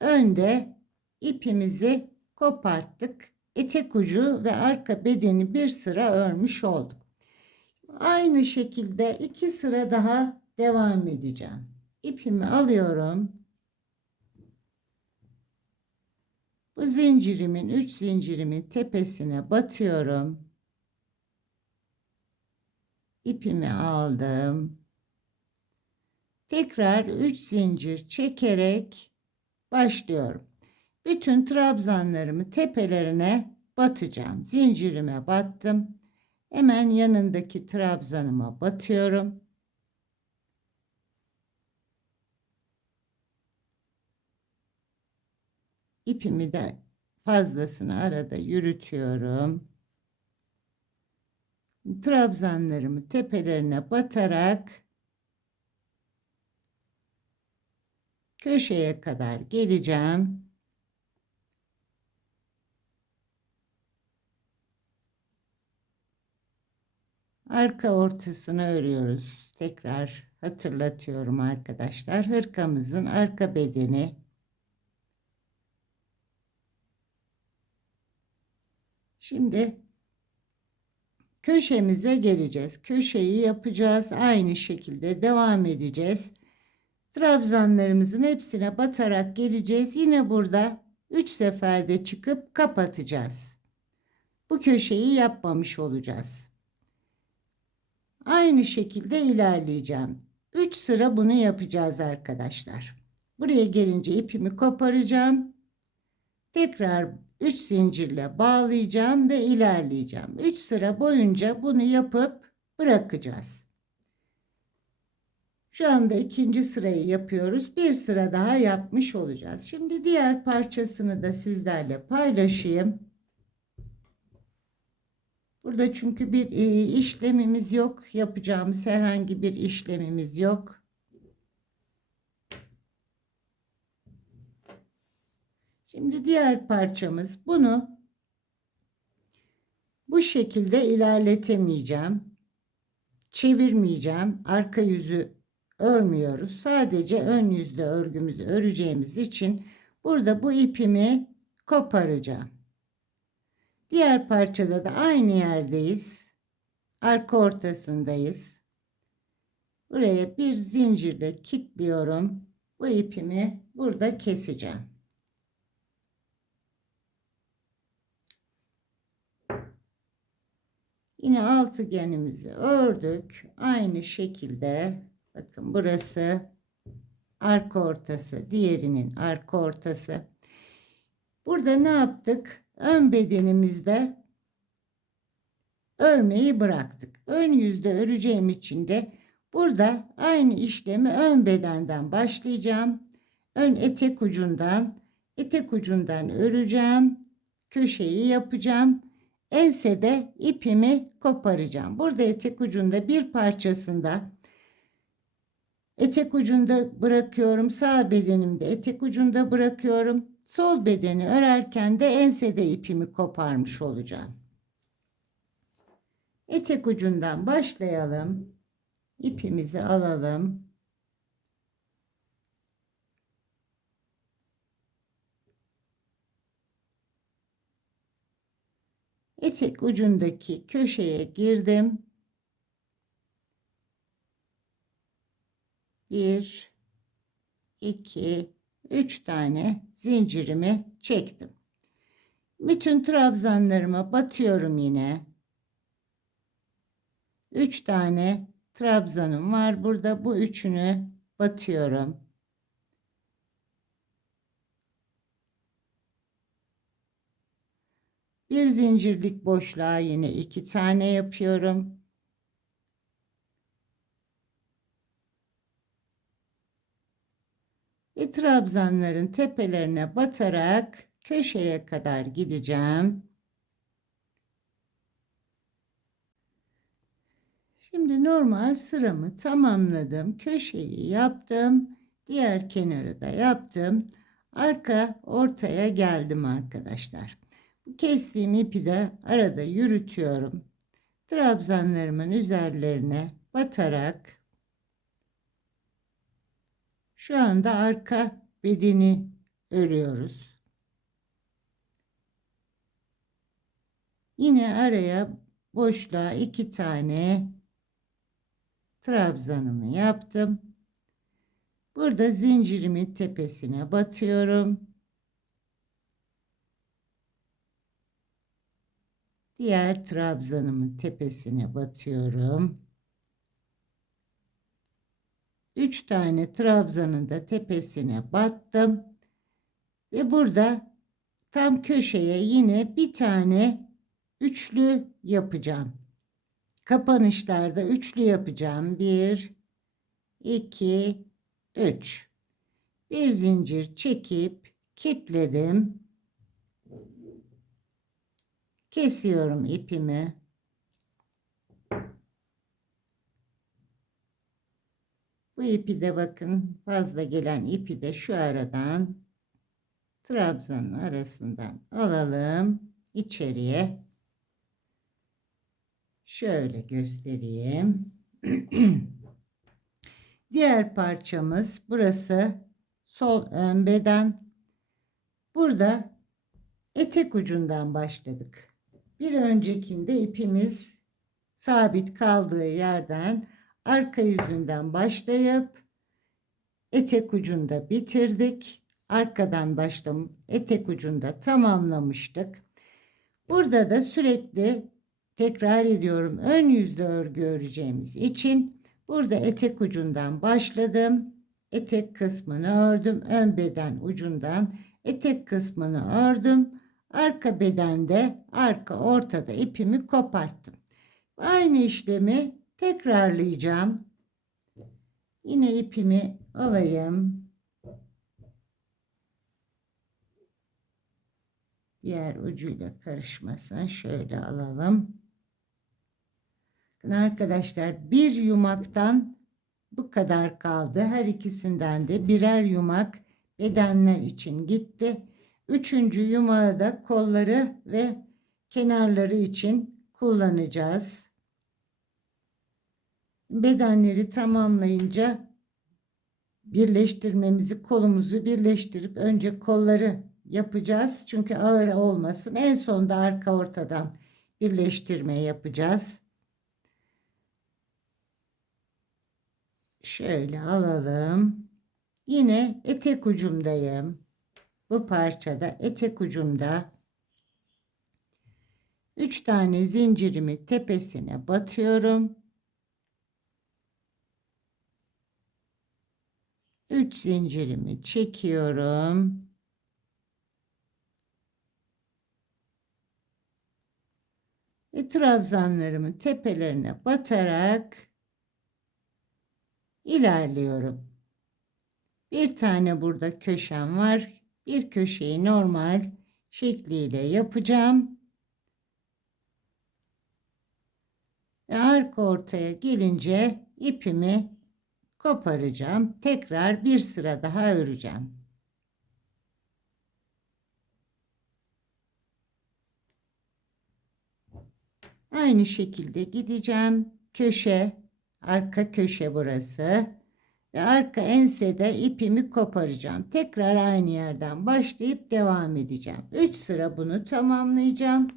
Önde ipimizi koparttık. Etek ucu ve arka bedeni bir sıra örmüş olduk. Aynı şekilde 2 sıra daha devam edeceğim. İpimi alıyorum. Bu 3 zincirimin tepesine batıyorum. İpimi aldım. Tekrar 3 zincir çekerek başlıyorum. Bütün trabzanlarımı tepelerine batacağım. Zincirime battım. Hemen yanındaki trabzanıma batıyorum. İpimi de fazlasını arada yürütüyorum. Trabzanlarımı tepelerine batarak köşeye kadar geleceğim. Arka ortasını örüyoruz. Tekrar hatırlatıyorum arkadaşlar. Hırkamızın arka bedeni. Şimdi köşemize geleceğiz. Köşeyi yapacağız. Aynı şekilde devam edeceğiz. Trabzanlarımızın hepsine batarak geleceğiz. Yine burada 3 seferde çıkıp kapatacağız. Bu köşeyi yapmamış olacağız. Aynı şekilde ilerleyeceğim. 3 sıra bunu yapacağız arkadaşlar. Buraya gelince ipimi koparacağım. Tekrar 3 zincirle bağlayacağım ve ilerleyeceğim. 3 sıra boyunca bunu yapıp bırakacağız. Şu anda ikinci sırayı yapıyoruz. Bir sıra daha yapmış olacağız. Şimdi diğer parçasını da sizlerle paylaşayım. Burada çünkü bir işlemimiz yok. Yapacağımız herhangi bir işlemimiz yok. Şimdi diğer parçamız. Bunu bu şekilde ilerletemeyeceğim. Çevirmeyeceğim. Arka yüzü örmüyoruz. Sadece ön yüzde örgümüzü öreceğimiz için burada bu ipimi koparacağım. Diğer parçada da aynı yerdeyiz. Arka ortasındayız. Buraya bir zincirle kilitliyorum. Bu ipimi burada keseceğim. Yine altıgenimizi ördük. Aynı şekilde bakın burası arka ortası, diğerinin arka ortası. Burada ne yaptık? Ön bedenimizde örmeyi bıraktık. Ön yüzde öreceğim için de burada aynı işlemi ön bedenden başlayacağım. Ön etek ucundan öreceğim. Köşeyi yapacağım. Ensede ipimi koparacağım. Burada etek ucunda bir parçasında etek ucunda bırakıyorum. Sağ bedenimde etek ucunda bırakıyorum. Sol bedeni örerken de ensede ipimi koparmış olacağım. Etek ucundan başlayalım. İpimizi alalım. Etek ucundaki köşeye girdim. 1, 2, 3 tane zincirimi çektim. Bütün trabzanlarıma batıyorum yine. 3 tane trabzanım var. Burada bu üçünü batıyorum. Bir zincirlik boşluğa yine 2 tane yapıyorum. Ve trabzanların tepelerine batarak köşeye kadar gideceğim. Şimdi normal sıramı tamamladım. Köşeyi yaptım. Diğer kenarı da yaptım. Arka ortaya geldim arkadaşlar. Bu kestiğim ipi de arada yürütüyorum. Trabzanlarımın üzerlerine batarak şu anda arka bedeni örüyoruz. Yine araya boşluğa 2 tane trabzanımı yaptım. Burada zincirimin tepesine batıyorum. Diğer trabzanımın tepesine batıyorum. 3 tane trabzanın da tepesine battım. Ve burada tam köşeye yine bir tane üçlü yapacağım. Kapanışlarda üçlü yapacağım. 1, 2, 3. Bir zincir çekip kilitledim. Kesiyorum ipimi. Bu ipi de bakın, fazla gelen ipi de şu aradan trabzanın arasından alalım içeriye. Şöyle göstereyim. Diğer parçamız burası sol ön beden. Burada etek ucundan başladık. Bir öncekinde ipimiz sabit kaldığı yerden arka yüzünden başlayıp etek ucunda bitirdik. Arkadan başladım. Etek ucunda tamamlamıştık. Burada da sürekli tekrar ediyorum. Ön yüzlü örgü öreceğimiz için burada etek ucundan başladım. Etek kısmını ördüm. Ön beden ucundan etek kısmını ördüm. Arka bedende arka ortada ipimi koparttım. Aynı işlemi tekrarlayacağım. Yine ipimi alayım. Diğer ucuyla karışmasın. Şöyle alalım. Arkadaşlar bir yumaktan bu kadar kaldı. Her ikisinden de birer yumak bedenler için gitti. Üçüncü yumağı da kolları ve kenarları için kullanacağız. Bedenleri tamamlayınca birleştirmemizi, kolumuzu birleştirip önce kolları yapacağız. Çünkü ağır olmasın. En sonda arka ortadan birleştirme yapacağız. Şöyle alalım. Yine etek ucumdayım. Bu parçada etek ucumda 3 tane zincirimi tepesine batıyorum. 3 zincirimi çekiyorum. Ve trabzanlarımın tepelerine batarak ilerliyorum. Bir tane burada köşem var. Bir köşeyi normal şekliyle yapacağım. Ve arka ortaya gelince ipimi koparacağım. Tekrar bir sıra daha öreceğim. Aynı şekilde gideceğim. Köşe, arka köşe burası. Ve arka ensede ipimi koparacağım. Tekrar aynı yerden başlayıp devam edeceğim. 3 sıra bunu tamamlayacağım.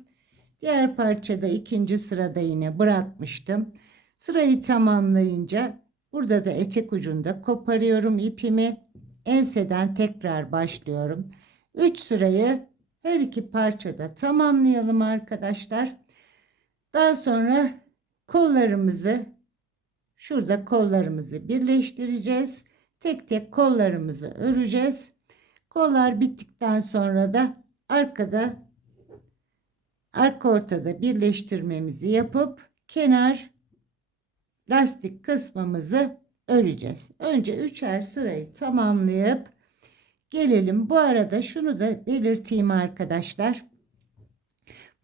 Diğer parçada ikinci sırada yine bırakmıştım. Sırayı tamamlayınca burada da etek ucunda koparıyorum ipimi. Enseden tekrar başlıyorum. 3 sırayı her iki parçada tamamlayalım arkadaşlar. Daha sonra kollarımızı şurada kollarımızı birleştireceğiz. Tek tek kollarımızı öreceğiz. Kollar bittikten sonra da arka ortada birleştirmemizi yapıp kenar lastik kısmımızı öreceğiz. Önce üçer sırayı tamamlayıp gelelim. Bu arada şunu da belirteyim arkadaşlar.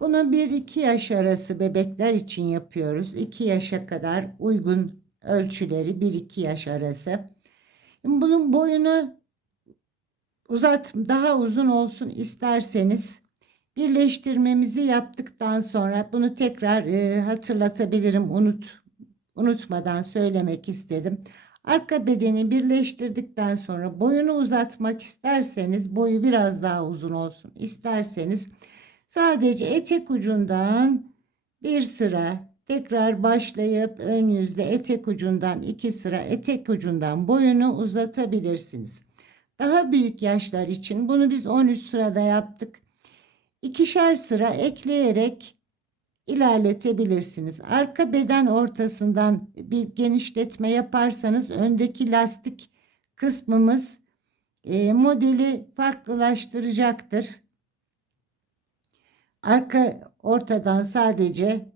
Bunu 1-2 yaş arası bebekler için yapıyoruz. 2 yaşa kadar uygun ölçüleri 1-2 yaş arası. Bunun boyunu daha uzun olsun isterseniz birleştirmemizi yaptıktan sonra bunu tekrar hatırlatabilirim. Unutmadan söylemek istedim. Arka bedeni birleştirdikten sonra boyunu uzatmak isterseniz boyu biraz daha uzun olsun isterseniz sadece etek ucundan bir sıra tekrar başlayıp ön yüzle etek ucundan 2 sıra etek ucundan boyunu uzatabilirsiniz. Daha büyük yaşlar için bunu biz 13 sırada yaptık. İkişer sıra ekleyerek ilerletebilirsiniz. Arka beden ortasından bir genişletme yaparsanız öndeki lastik kısmımız modeli farklılaştıracaktır. Arka ortadan sadece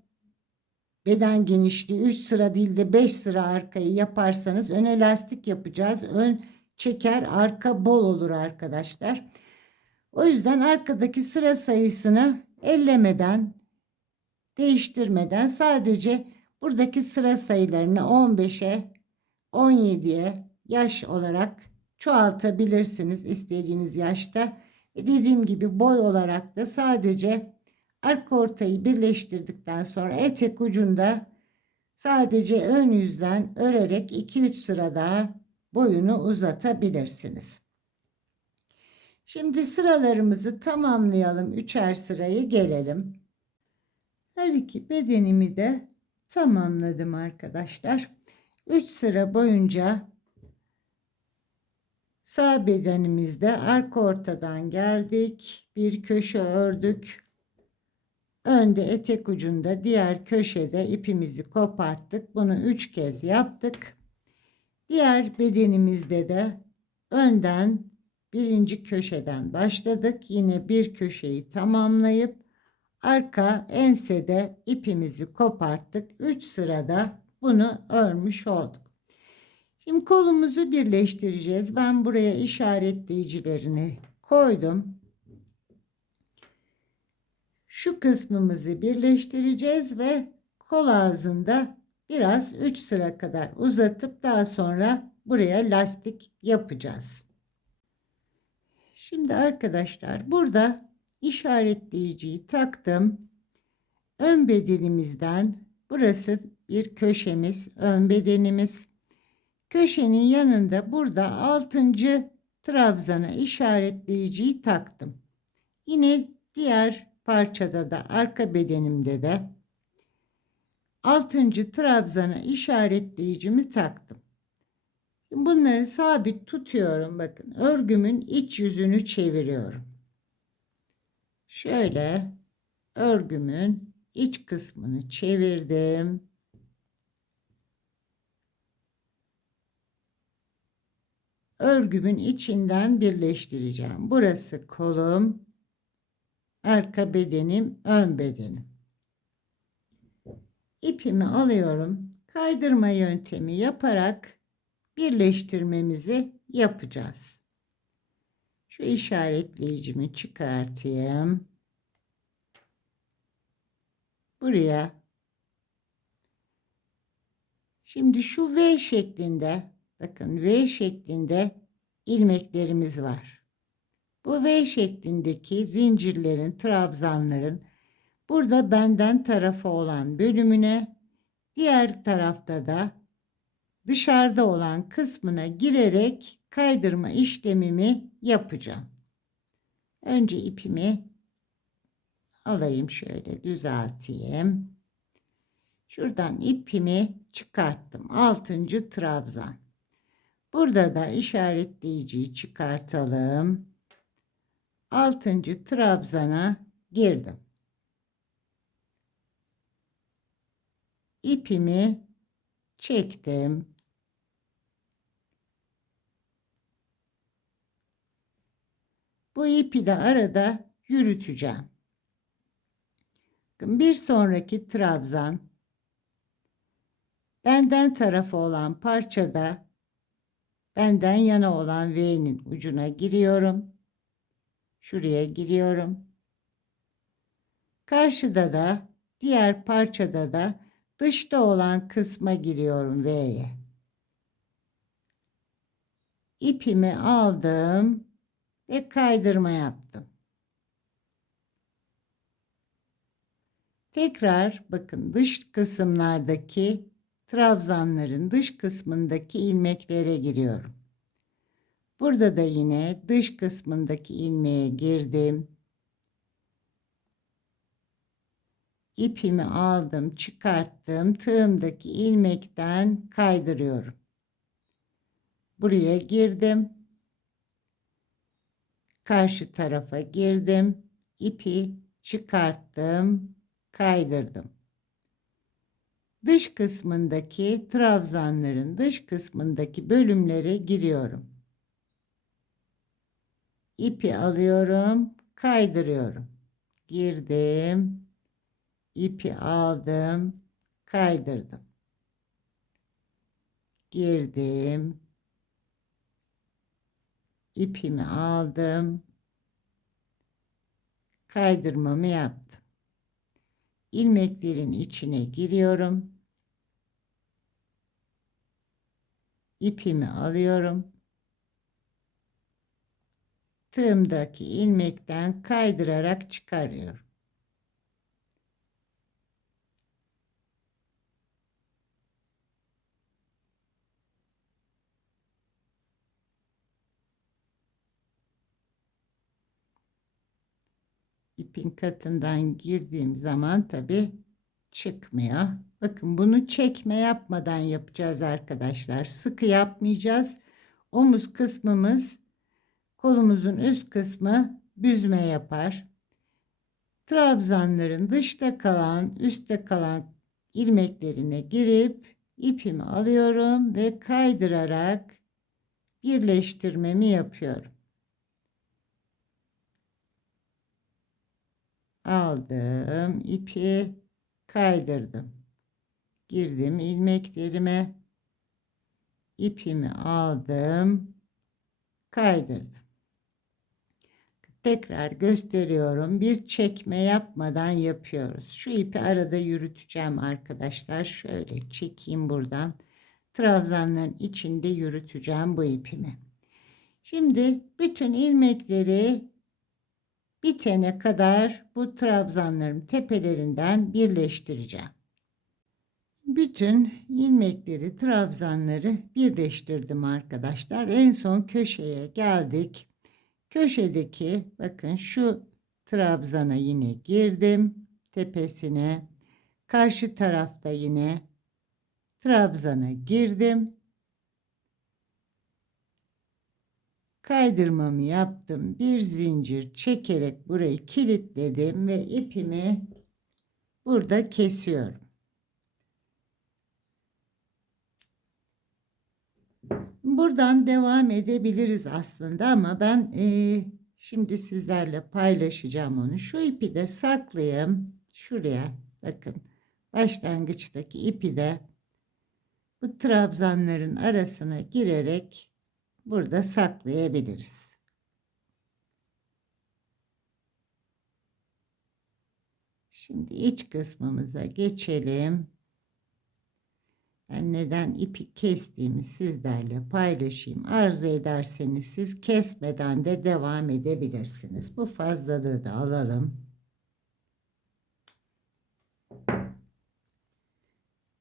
beden genişliği 3 sıra değil de 5 sıra arkayı yaparsanız öne lastik yapacağız. Ön çeker, arka bol olur arkadaşlar. O yüzden arkadaki sıra sayısını ellemeden, değiştirmeden sadece buradaki sıra sayılarını 15'e, 17'ye yaş olarak çoğaltabilirsiniz istediğiniz yaşta. Dediğim gibi boy olarak da sadece arka ortayı birleştirdikten sonra etek ucunda sadece ön yüzden örerek 2-3 sıra daha boyunu uzatabilirsiniz. Şimdi sıralarımızı tamamlayalım. 3'er sırayı gelelim. Her iki bedenimi de tamamladım arkadaşlar. 3 sıra boyunca sağ bedenimizde arka ortadan geldik. Bir köşe ördük. Önde etek ucunda diğer köşede ipimizi koparttık. Bunu 3 kez yaptık. Diğer bedenimizde de önden birinci köşeden başladık. Yine bir köşeyi tamamlayıp arka ensede ipimizi koparttık. 3 sırada bunu örmüş olduk. Şimdi kolumuzu birleştireceğiz. Ben buraya işaretleyicilerini koydum. Şu kısmımızı birleştireceğiz ve kol ağzında biraz 3 sıra kadar uzatıp daha sonra buraya lastik yapacağız. Şimdi arkadaşlar burada işaretleyiciyi taktım. Ön bedenimizden burası bir köşemiz, ön bedenimiz. Köşenin yanında burada 6. trabzana işaretleyiciyi taktım. Yine diğer parçada da arka bedenimde de 6. trabzana işaretleyicimi taktım. Bunları sabit tutuyorum. Bakın örgümün iç yüzünü çeviriyorum. Şöyle örgümün iç kısmını çevirdim. Örgümün içinden birleştireceğim. Burası kolum, arka bedenim, ön bedenim. İpimi alıyorum. Kaydırma yöntemi yaparak birleştirmemizi yapacağız. Şu işaretleyicimi çıkartayım. Buraya. Şimdi şu V şeklinde, bakın V şeklinde ilmeklerimiz var. Bu V şeklindeki zincirlerin, trabzanların burada benden tarafı olan bölümüne, diğer tarafta da dışarıda olan kısmına girerek kaydırma işlemimi yapacağım. Önce ipimi alayım, şöyle düzelteyim. Şuradan ipimi çıkarttım. 6. trabzan. Burada da işaretleyiciyi çıkartalım. 6. trabzana girdim. İpimi çektim. Bu ipi de arada yürüteceğim. Bir sonraki trabzan, benden tarafı olan parçada benden yana olan V'nin ucuna giriyorum. Şuraya giriyorum. Karşıda da diğer parçada da dışta olan kısma giriyorum V'ye. İpimi aldım ve kaydırma yaptım. Tekrar bakın dış kısımlardaki trabzanların dış kısmındaki ilmeklere giriyorum. Burada da yine dış kısmındaki ilmeğe girdim. İpimi aldım, çıkarttım. Tığımdaki ilmekten kaydırıyorum. Buraya girdim. Karşı tarafa girdim. İpi çıkarttım, kaydırdım. Dış kısmındaki trabzanların dış kısmındaki bölümlere giriyorum. İpi alıyorum, kaydırıyorum. Girdim, ipi aldım, kaydırdım. Girdim, ipimi aldım, kaydırmamı yaptım. İlmeklerin içine giriyorum. İpimi alıyorum. Tığımdaki ilmekten kaydırarak çıkarıyorum. İpin katından girdiğim zaman tabi çıkmıyor. Bakın bunu çekme yapmadan yapacağız arkadaşlar. Sıkı yapmayacağız. Omuz kısmımız, kolumuzun üst kısmı büzme yapar. Trabzanların dışta kalan, üstte kalan ilmeklerine girip ipimi alıyorum ve kaydırarak birleştirmemi yapıyorum. Aldım, ipi kaydırdım. Girdim ilmeklerime, ipimi aldım, kaydırdım. Tekrar gösteriyorum. Bir çekme yapmadan yapıyoruz. Şu ipi arada yürüteceğim arkadaşlar. Şöyle çekeyim buradan. Trabzanların içinde yürüteceğim bu ipimi. Şimdi bütün ilmekleri bitene kadar bu trabzanların tepelerinden birleştireceğim. Bütün ilmekleri, trabzanları birleştirdim arkadaşlar. En son köşeye geldik. Köşedeki bakın şu trabzana yine girdim. Tepesine. Karşı tarafta yine trabzana girdim. Kaydırmamı yaptım. Bir zincir çekerek burayı kilitledim ve ipimi burada kesiyorum. Buradan devam edebiliriz aslında ama ben şimdi sizlerle paylaşacağım onu. Şu ipi de saklayayım. Şuraya bakın. Başlangıçtaki ipi de bu trabzanların arasına girerek burada saklayabiliriz. Şimdi iç kısmımıza geçelim. Ben neden ipi kestiğimi sizlerle paylaşayım. Arzu ederseniz siz kesmeden de devam edebilirsiniz. Bu fazlalığı da alalım.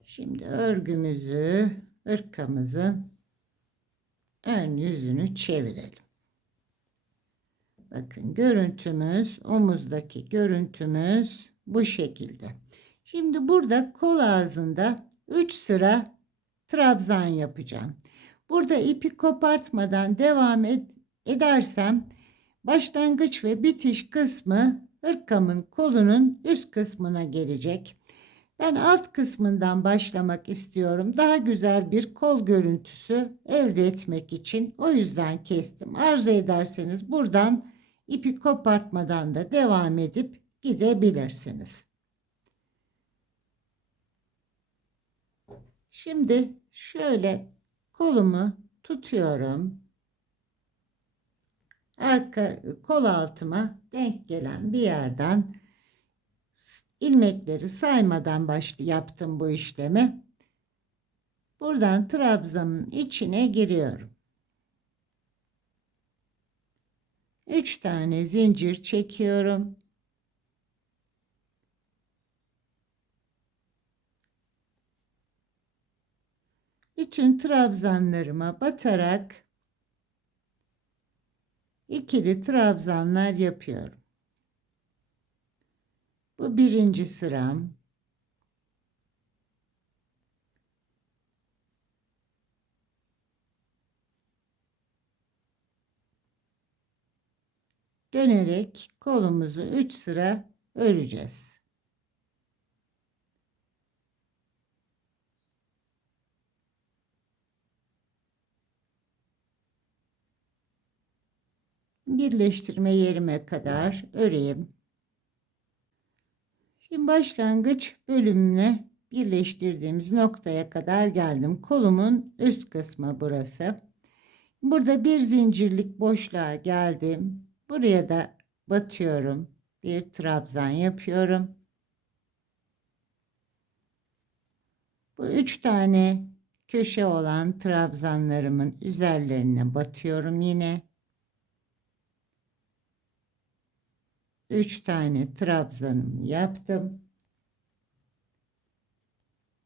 Şimdi örgümüzü, hırkamızın ön yüzünü çevirelim. Bakın görüntümüz, omuzdaki görüntümüz bu şekilde. Şimdi burada kol ağzında 3 sıra trabzan yapacağım. Burada ipi kopartmadan devam edersem başlangıç ve bitiş kısmı hırkamın kolunun üst kısmına gelecek. Ben alt kısmından başlamak istiyorum. Daha güzel bir kol görüntüsü elde etmek için o yüzden kestim. Arzu ederseniz buradan ipi kopartmadan da devam edip gidebilirsiniz. Şimdi şöyle kolumu tutuyorum. Arka kol altıma denk gelen bir yerden ilmekleri saymadan yaptım bu işlemi. Buradan trabzanın içine giriyorum. 3 tane zincir çekiyorum. Bütün trabzanlarıma batarak ikili trabzanlar yapıyorum. Bu birinci sıram. Dönerek kolumuzu 3 sıra öreceğiz. Birleştirme yerime kadar öreyim. Şimdi başlangıç bölümüne birleştirdiğimiz noktaya kadar geldim. Kolumun üst kısmı burası. Burada bir zincirlik boşluğa geldim. Buraya da batıyorum. Bir trabzan yapıyorum. Bu 3 tane köşe olan trabzanlarımın üzerlerine batıyorum yine. 3 tane trabzanımı yaptım.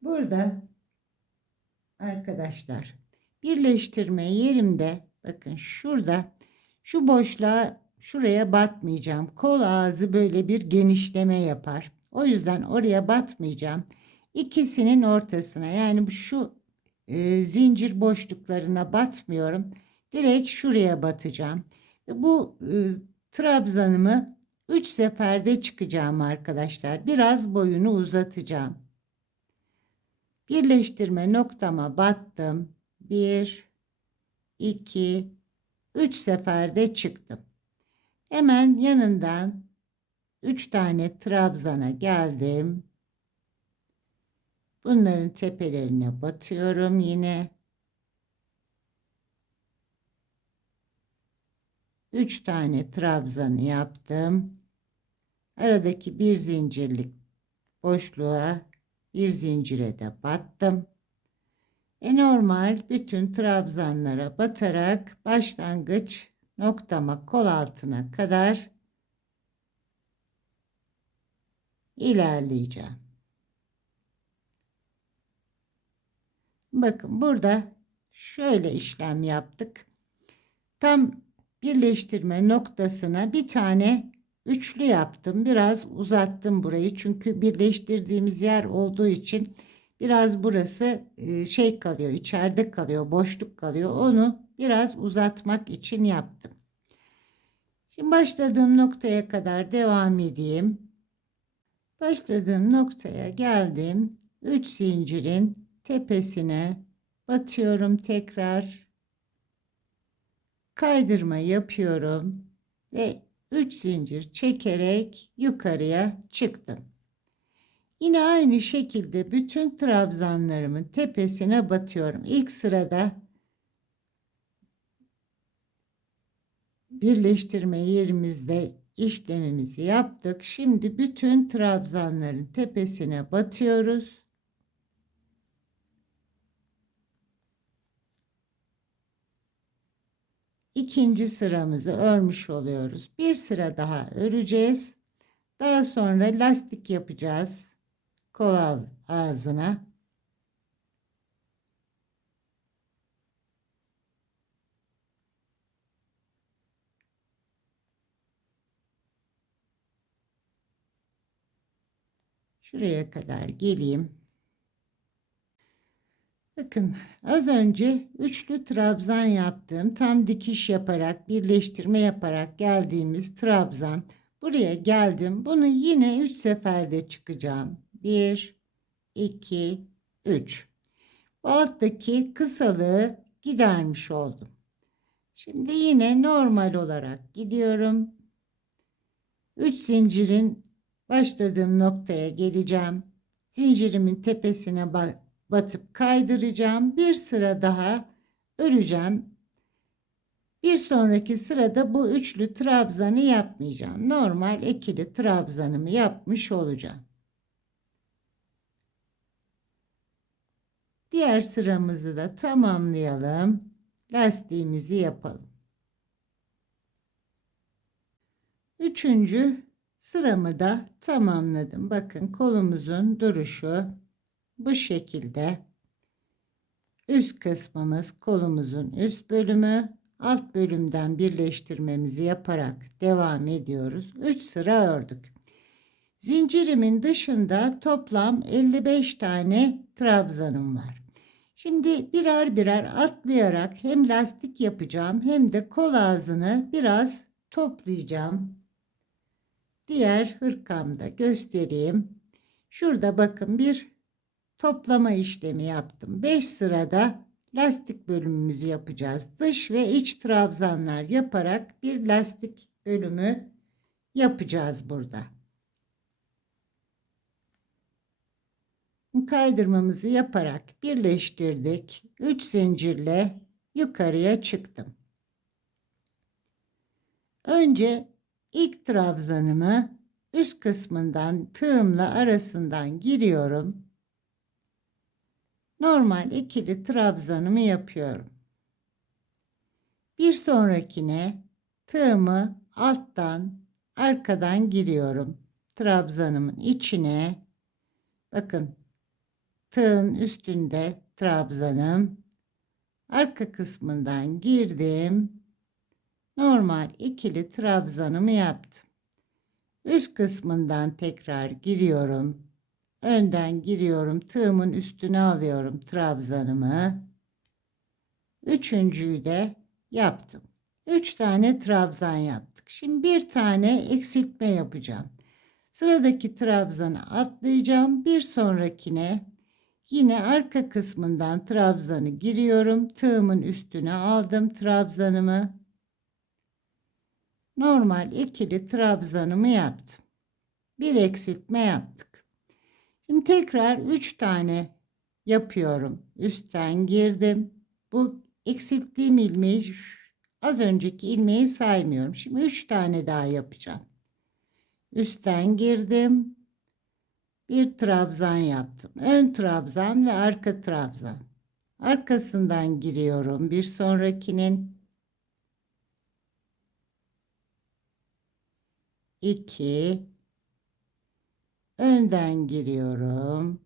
Burada arkadaşlar birleştirme yerimde bakın şurada şu boşluğa şuraya batmayacağım. Kol ağzı böyle bir genişleme yapar. O yüzden oraya batmayacağım. İkisinin ortasına yani şu zincir boşluklarına batmıyorum. Direkt şuraya batacağım. Bu trabzanımı 3 seferde çıkacağım arkadaşlar. Biraz boyunu uzatacağım. Birleştirme noktama battım. 1, 2, 3 seferde çıktım. Hemen yanından 3 tane trabzana geldim. Bunların tepelerine batıyorum yine. 3 tane trabzanı yaptım. Aradaki bir zincirlik boşluğa bir zincire de battım. Normal bütün trabzanlara batarak başlangıç noktama kol altına kadar ilerleyeceğim. Bakın burada şöyle işlem yaptık. Tam birleştirme noktasına bir tane üçlü yaptım. Biraz uzattım burayı. Çünkü birleştirdiğimiz yer olduğu için biraz burası şey kalıyor, içeride kalıyor, boşluk kalıyor. Onu biraz uzatmak için yaptım. Şimdi başladığım noktaya kadar devam edeyim. Başladığım noktaya geldim. 3 zincirin tepesine batıyorum tekrar. Kaydırma yapıyorum ve 3 zincir çekerek yukarıya çıktım. Yine aynı şekilde bütün trabzanlarımın tepesine batıyorum. İlk sırada birleştirme yerimizde işlemimizi yaptık. Şimdi bütün trabzanların tepesine batıyoruz. İkinci sıramızı örmüş oluyoruz. Bir sıra daha öreceğiz. Daha sonra lastik yapacağız. Kol ağzına. Şuraya kadar geleyim. Bakın az önce üçlü trabzan yaptığım tam dikiş yaparak birleştirme yaparak geldiğimiz trabzan. Buraya geldim. Bunu yine 3 seferde çıkacağım. 1, 2, 3. Bu alttaki kısalığı gidermiş oldum. Şimdi yine normal olarak gidiyorum. 3 zincirin başladığım noktaya geleceğim. Zincirimin tepesine batıp kaydıracağım. Bir sıra daha öreceğim. Bir sonraki sırada bu üçlü trabzanı yapmayacağım. Normal ikili trabzanımı yapmış olacağım. Diğer sıramızı da tamamlayalım. Lastiğimizi yapalım. Üçüncü sıramı da tamamladım. Bakın kolumuzun duruşu bu şekilde. Üst kısmımız kolumuzun üst bölümü. Alt bölümden birleştirmemizi yaparak devam ediyoruz. 3 sıra ördük. Zincirimin dışında toplam 55 tane trabzanım var. Şimdi birer birer atlayarak hem lastik yapacağım hem de kol ağzını biraz toplayacağım. Diğer hırkamda göstereyim. Şurada bakın bir toplama işlemi yaptım. 5 sırada lastik bölümümüzü yapacağız. Dış ve iç trabzanlar yaparak bir lastik bölümü yapacağız burada. Kaydırmamızı yaparak birleştirdik. 3 zincirle yukarıya çıktım. Önce ilk trabzanımı üst kısmından tığımla arasından giriyorum. Normal ikili trabzanımı yapıyorum. Bir sonrakine tığımı alttan arkadan giriyorum. Trabzanımın içine. Bakın tığın üstünde trabzanım. Arka kısmından girdim. Normal ikili trabzanımı yaptım. Üst kısmından tekrar giriyorum. Önden giriyorum. Tığımın üstüne alıyorum trabzanımı. Üçüncüyü de yaptım. 3 tane trabzan yaptık. Şimdi bir tane eksiltme yapacağım. Sıradaki trabzanı atlayacağım. Bir sonrakine yine arka kısmından trabzanı giriyorum. Tığımın üstüne aldım trabzanımı. Normal ikili trabzanımı yaptım. Bir eksiltme yaptık. Şimdi tekrar 3 tane yapıyorum. Üstten girdim. Bu eksilttiğim ilmeği, az önceki ilmeği saymıyorum. Şimdi 3 tane daha yapacağım. Üstten girdim. Bir trabzan yaptım. Ön trabzan ve arka trabzan. Arkasından giriyorum. Bir sonrakinin 2, önden giriyorum.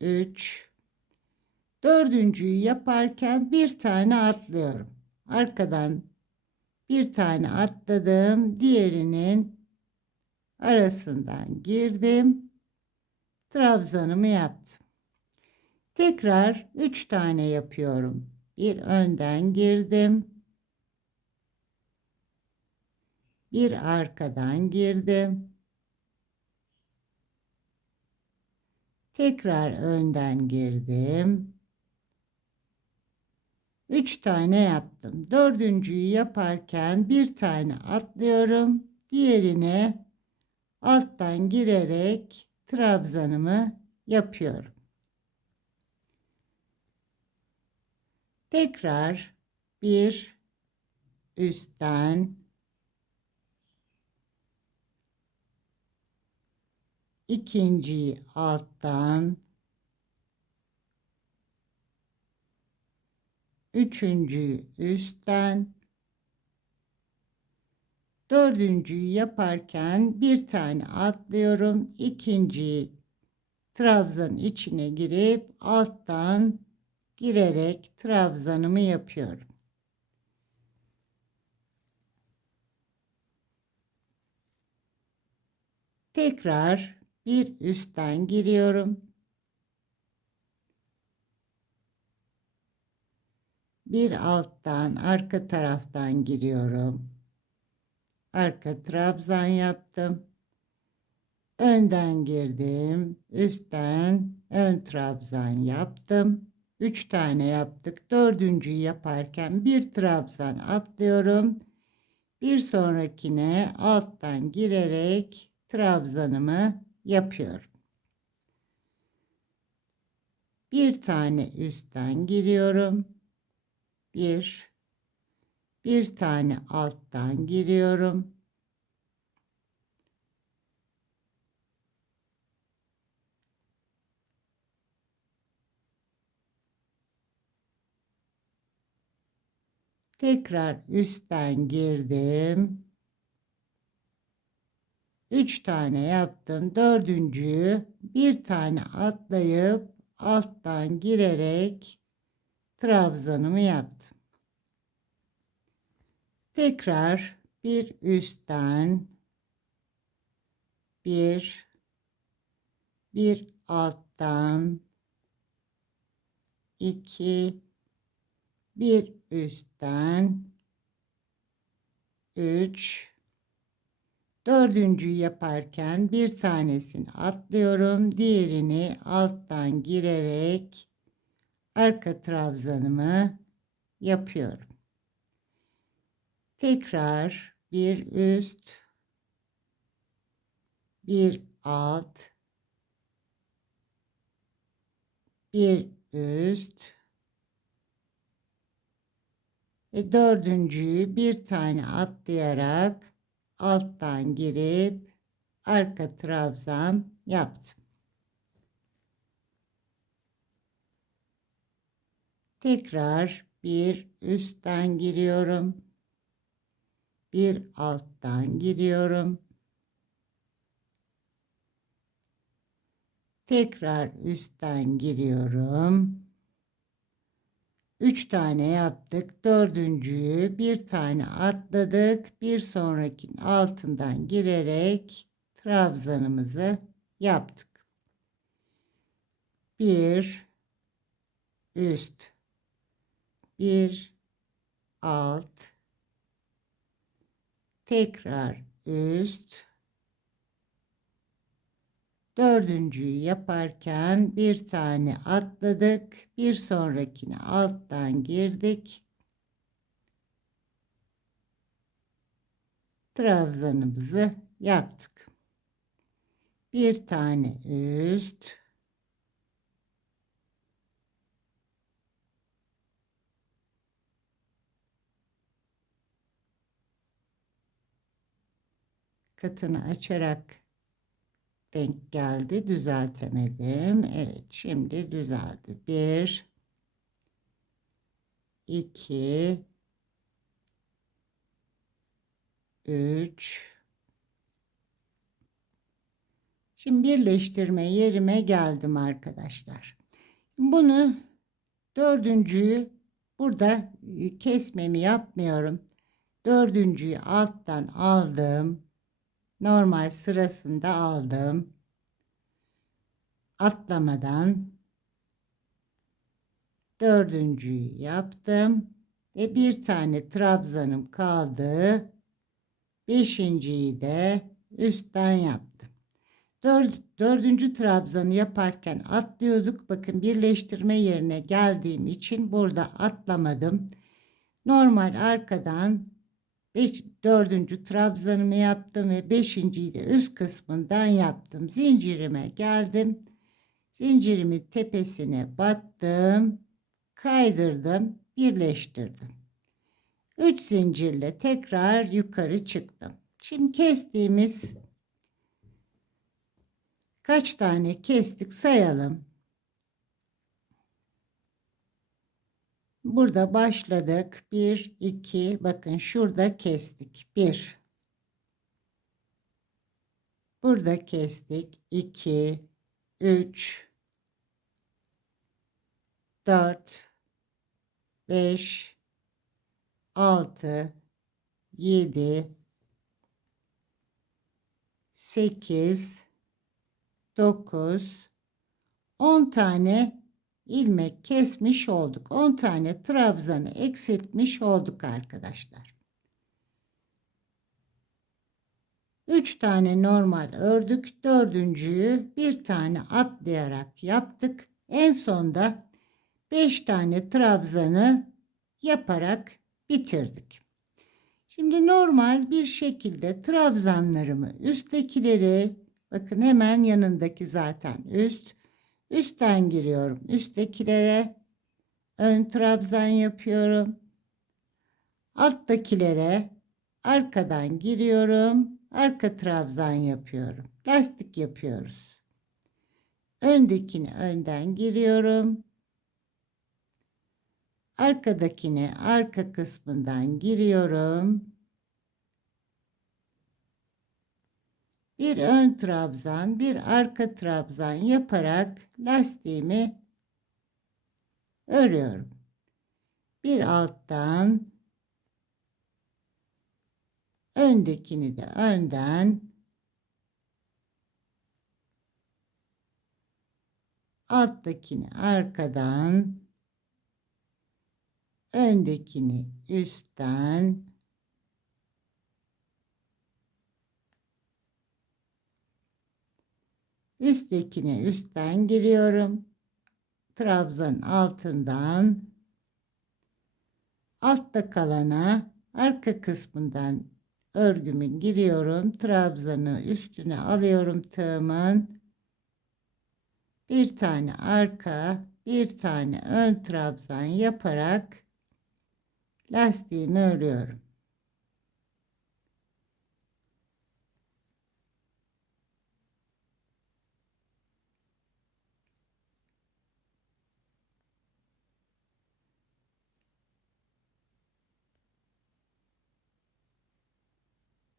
3, dördüncüyü yaparken bir tane atlıyorum. Arkadan bir tane atladım. Diğerinin arasından girdim. Trabzanımı yaptım. Tekrar 3 tane yapıyorum. Bir önden girdim. Bir arkadan girdim. Tekrar önden girdim. 3 tane yaptım. Dördüncüyü yaparken bir tane atlıyorum. Diğerine alttan girerek trabzanımı yapıyorum. Tekrar bir üstten, ikinciyi alttan, üçüncüyü üstten, dördüncüyü yaparken bir tane atlıyorum. İkinciyi trabzanın içine girip alttan girerek trabzanımı yapıyorum. Tekrar bir üstten giriyorum. Bir alttan arka taraftan giriyorum. Arka trabzan yaptım. Önden girdim. Üstten ön trabzan yaptım. 3 tane yaptık. Dördüncüyü yaparken bir trabzan atlıyorum. Bir sonrakine alttan girerek trabzanımı yapıyorum. Bir tane üstten giriyorum. Bir tane alttan giriyorum. Tekrar üstten girdim. 3 tane yaptım. Dördüncüyü bir tane atlayıp alttan girerek trabzanımı yaptım. Tekrar bir üstten bir alttan 2 bir üstten 3 dördüncüyü yaparken bir tanesini atlıyorum, diğerini alttan girerek arka trabzanımı yapıyorum. Tekrar bir üst, bir alt, bir üst ve dördüncüyü bir tane atlayarak alttan girip arka trabzan yaptım. Tekrar bir üstten giriyorum. Bir alttan giriyorum. Tekrar üstten giriyorum. 3 tane yaptık. Dördüncüyü bir tane atladık. Bir sonrakinin altından girerek trabzanımızı yaptık. Bir üst, bir alt, tekrar üst. Dördüncüyü yaparken bir tane atladık. Bir sonrakini alttan girdik. Trabzanımızı yaptık. Bir tane üst. Katını açarak denk geldi. Düzeltemedim. Evet, şimdi düzeldi. 1 2 3 Şimdi birleştirme yerime geldim arkadaşlar. Bunu dördüncüyü burada kesmemi yapmıyorum. Dördüncüyü alttan aldım. Normal sırasında aldım. Atlamadan dördüncüyü yaptım. Ve bir tane trabzanım kaldı. Beşinciyi de üstten yaptım. Dördüncü trabzanı yaparken atlıyorduk. Bakın birleştirme yerine geldiğim için burada atlamadım. Normal arkadan dördüncü trabzanımı yaptım ve beşinciyi de üst kısmından yaptım. Zincirime geldim. Zincirimin tepesine battım. Kaydırdım. Birleştirdim. 3 zincirle tekrar yukarı çıktım. Şimdi kestiğimiz kaç tane kestik sayalım. Burada başladık. 1, 2, bakın şurada kestik. 1. Burada kestik. 2, 3, 4, 5, 6, 7, 8, 9, 10 tane ilmek kesmiş olduk. 10 tane trabzanı eksiltmiş olduk arkadaşlar. 3 tane normal ördük. Dördüncüyü bir tane atlayarak yaptık. En sonda 5 tane trabzanı yaparak bitirdik. Şimdi normal bir şekilde trabzanlarımı üsttekileri, bakın hemen yanındaki zaten üstten giriyorum. Üsttekilere ön trabzan yapıyorum. Alttakilere arkadan giriyorum. Arka trabzan yapıyorum. Lastik yapıyoruz. Öndekini önden giriyorum. Arkadakine arka kısmından giriyorum. Bir ön trabzan, bir arka trabzan yaparak lastiğimi örüyorum. Bir alttan, öndekini de önden, alttakini arkadan, öndekini üstten, üsttekine üstten giriyorum. Trabzanın altından, altta kalana arka kısmından örgümü giriyorum. Trabzanı üstüne alıyorum tığımın. Bir tane arka, bir tane ön trabzan yaparak lastiğimi örüyorum.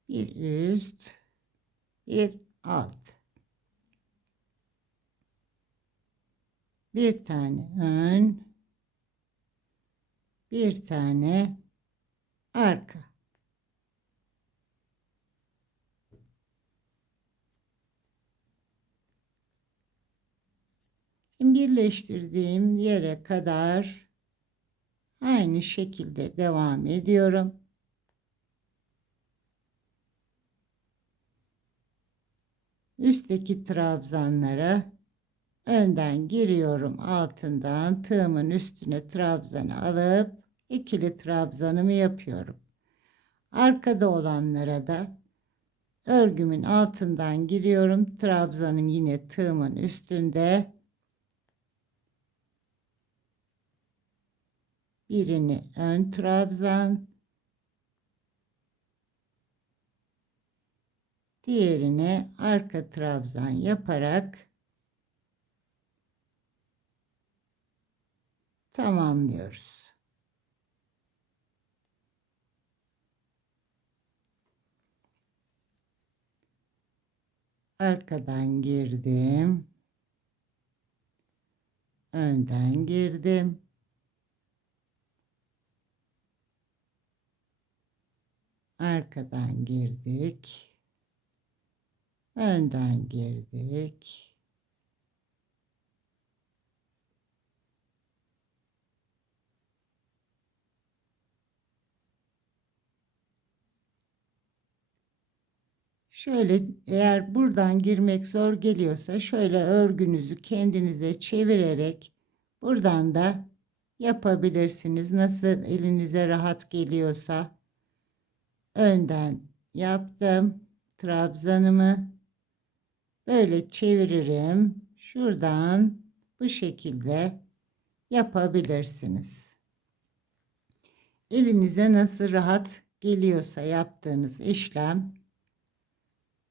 Bir üst, bir alt. Bir tane ön, bir tane arka. Şimdi birleştirdiğim yere kadar aynı şekilde devam ediyorum. Üstteki trabzanlara önden giriyorum, altından tığımın üstüne trabzanı alıp ikili trabzanımı yapıyorum. Arkada olanlara da örgümün altından giriyorum. Trabzanım yine tığımın üstünde. Birini ön trabzan, diğerine arka trabzan yaparak tamamlıyoruz. Arkadan girdim. Önden girdim. Arkadan girdik. Önden girdik. Şöyle, eğer buradan girmek zor geliyorsa şöyle örgünüzü kendinize çevirerek buradan da yapabilirsiniz. Nasıl elinize rahat geliyorsa. Önden yaptım. Trabzanımı böyle çeviririm. Şuradan bu şekilde yapabilirsiniz. Elinize nasıl rahat geliyorsa yaptığınız işlem,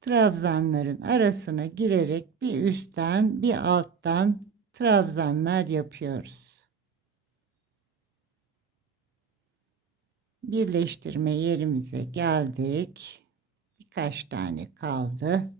trabzanların arasına girerek bir üstten bir alttan trabzanlar yapıyoruz. Birleştirme yerimize geldik. Birkaç tane kaldı.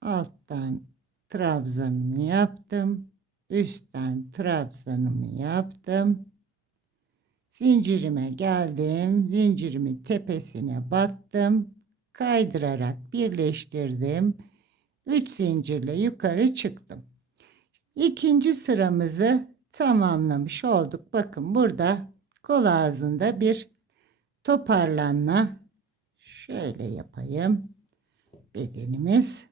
Alttan trabzanımı yaptım. Üstten trabzanımı yaptım. Zincirime geldim. Zincirimin tepesine battım. Kaydırarak birleştirdim. 3 zincirle yukarı çıktım. İkinci sıramızı tamamlamış olduk. Bakın burada kol ağzında bir toparlanma. Şöyle yapayım. Bedenimiz.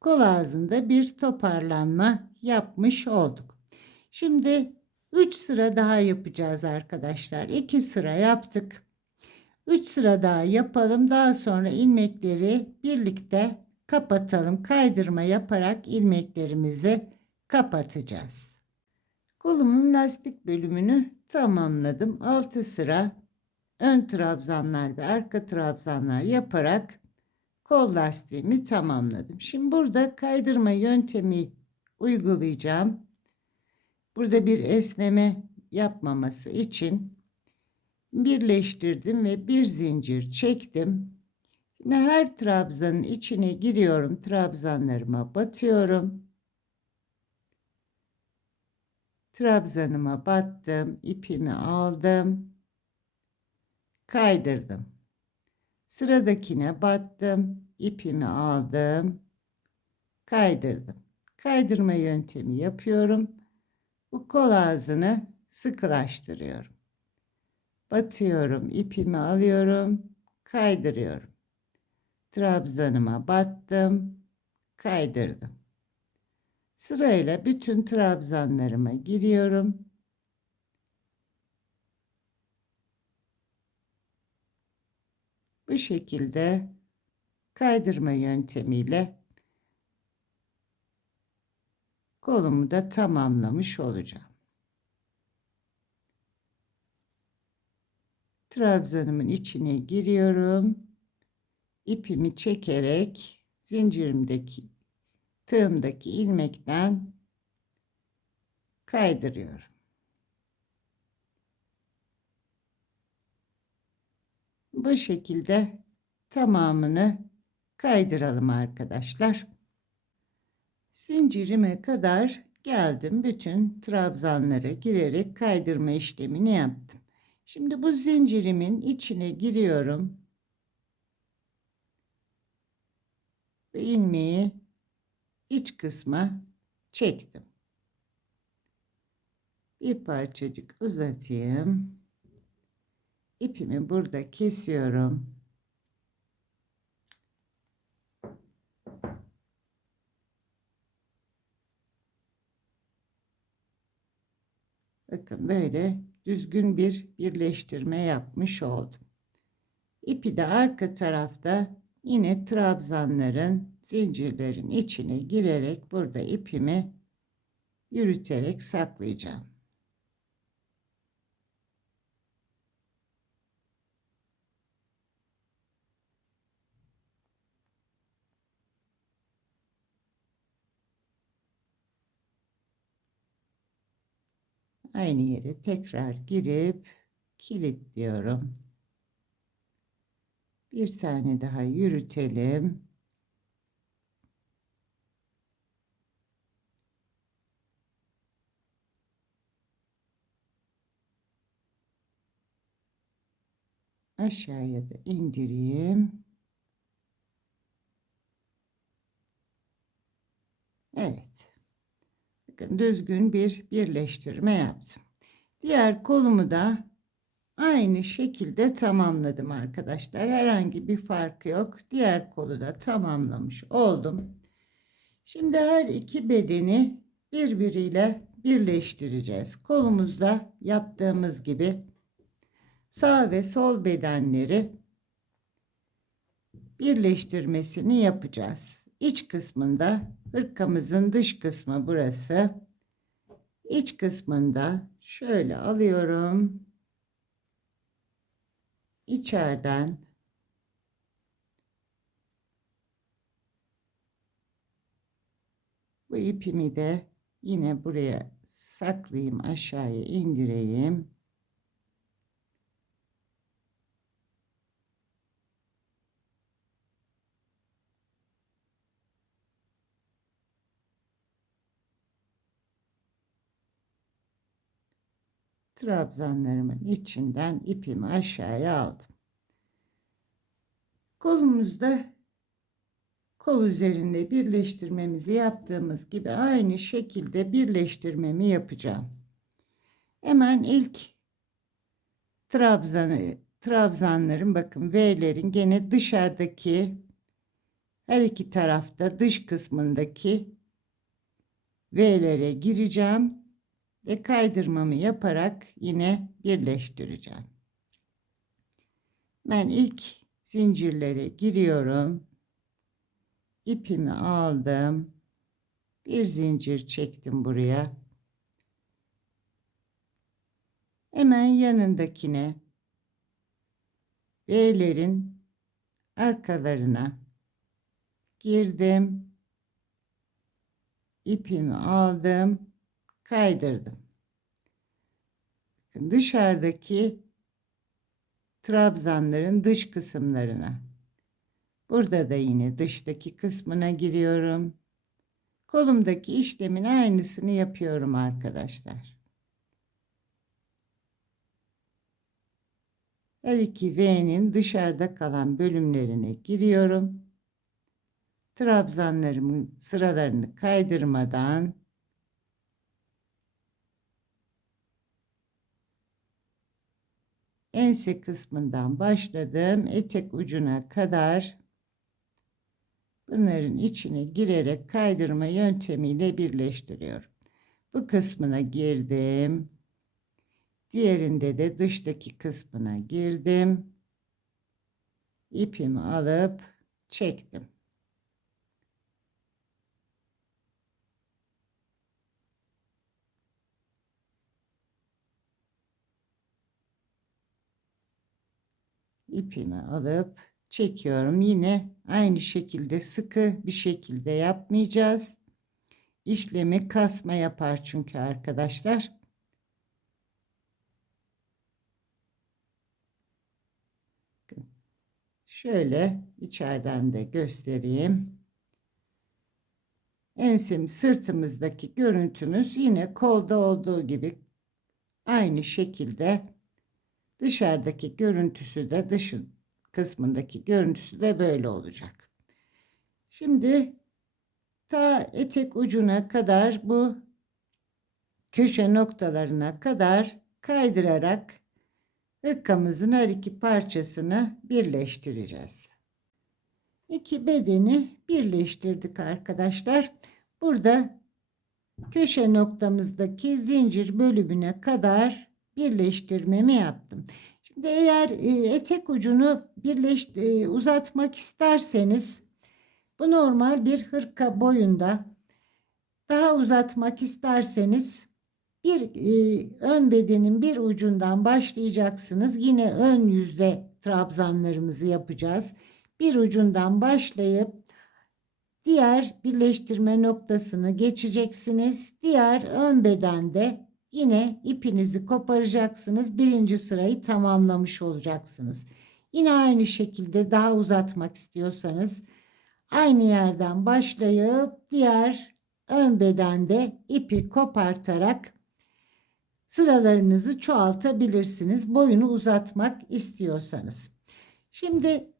Kol ağzında bir toparlanma yapmış olduk. Şimdi 3 sıra daha yapacağız arkadaşlar. 2 sıra yaptık. 3 sıra daha yapalım. Daha sonra ilmekleri birlikte kapatalım. Kaydırma yaparak ilmeklerimizi kapatacağız. Kolumun lastik bölümünü tamamladım. 6 sıra ön trabzanlar ve arka trabzanlar yaparak kol lastiğimi tamamladım. Şimdi burada kaydırma yöntemi uygulayacağım. Burada bir esneme yapmaması için birleştirdim ve bir zincir çektim. Şimdi her trabzanın içine giriyorum. Trabzanlarıma batıyorum. Trabzanıma battım. İpimi aldım. Kaydırdım. Sıradakine battım. İpimi aldım. Kaydırdım. Kaydırma yöntemi yapıyorum. Bu kol ağzını sıkılaştırıyorum. Batıyorum. İpimi alıyorum. Kaydırıyorum. Trabzanıma battım. Kaydırdım. Sırayla bütün trabzanlarıma giriyorum. Bu şekilde kaydırma yöntemiyle kolumu da tamamlamış olacağım. Trabzanımın içine giriyorum. İpimi çekerek zincirimdeki tığımdaki ilmekten kaydırıyorum. Bu şekilde tamamını kaydıralım arkadaşlar. Zincirime kadar geldim. Bütün trabzanlara girerek kaydırma işlemini yaptım. Şimdi bu zincirimin içine giriyorum. Ve ilmeği iç kısma çektim. Bir parçacık uzatayım. İpimi burada kesiyorum. Bakın böyle düzgün bir birleştirme yapmış oldum. İpi de arka tarafta yine trabzanların, zincirlerin içine girerek burada ipimi yürüterek saklayacağım. Aynı yere tekrar girip kilitliyorum. Bir tane daha yürütelim. Aşağıya da indireyim. Evet. Bakın düzgün bir birleştirme yaptım. Diğer kolumu da aynı şekilde tamamladım arkadaşlar. Herhangi bir farkı yok. Diğer kolu da tamamlamış oldum. Şimdi her iki bedeni birbiriyle birleştireceğiz. Kolumuzda yaptığımız gibi sağ ve sol bedenleri birleştirmesini yapacağız. İç kısmında hırkamızın dış kısmı burası. İç kısmında şöyle alıyorum. İçeriden bu ipimi de yine buraya saklayayım, aşağıya indireyim. Trabzanlarımın içinden ipimi aşağıya aldım. Kolumuzda kol üzerinde birleştirmemizi yaptığımız gibi aynı şekilde birleştirmemi yapacağım. Hemen ilk trabzanların bakın V'lerin gene dışarıdaki her iki tarafta dış kısmındaki V'lere gireceğim ve kaydırmamı yaparak yine birleştireceğim. Ben ilk zincirlere giriyorum. ipimi aldım. Bir zincir çektim buraya. Hemen yanındakine, V'lerin arkalarına girdim. İpimi aldım, kaydırdım. Dışarıdaki trabzanların dış kısımlarına. Burada da yine dıştaki kısmına giriyorum. Kolumdaki işlemin aynısını yapıyorum arkadaşlar. Her iki V'nin dışarıda kalan bölümlerine giriyorum. Trabzanlarımın sıralarını kaydırmadan ense kısmından başladım. Etek ucuna kadar bunların içine girerek kaydırma yöntemiyle birleştiriyorum. Bu kısmına girdim. Diğerinde de dıştaki kısmına girdim. İpimi alıp çektim. İpimi alıp çekiyorum. Yine aynı şekilde sıkı bir şekilde yapmayacağız. İşlemi kasma yapar çünkü arkadaşlar. Şöyle içeriden de göstereyim. Ensem sırtımızdaki görüntümüz yine kolda olduğu gibi aynı şekilde, dışarıdaki görüntüsü de dışın kısmındaki görüntüsü de böyle olacak. Şimdi ta etek ucuna kadar, bu köşe noktalarına kadar kaydırarak hırkamızın her iki parçasını birleştireceğiz. İki bedeni birleştirdik arkadaşlar. Burada köşe noktamızdaki zincir bölümüne kadar birleştirmemi yaptım. Şimdi eğer etek ucunu uzatmak isterseniz, bu normal bir hırka boyunda, daha uzatmak isterseniz bir ön bedenin bir ucundan başlayacaksınız. Yine ön yüzde trabzanlarımızı yapacağız. Bir ucundan başlayıp diğer birleştirme noktasını geçeceksiniz. Diğer ön bedende yine ipinizi koparacaksınız. Birinci sırayı tamamlamış olacaksınız. Yine aynı şekilde daha uzatmak istiyorsanız aynı yerden başlayıp diğer ön bedende ipi kopartarak sıralarınızı çoğaltabilirsiniz. Boyunu uzatmak istiyorsanız. Şimdi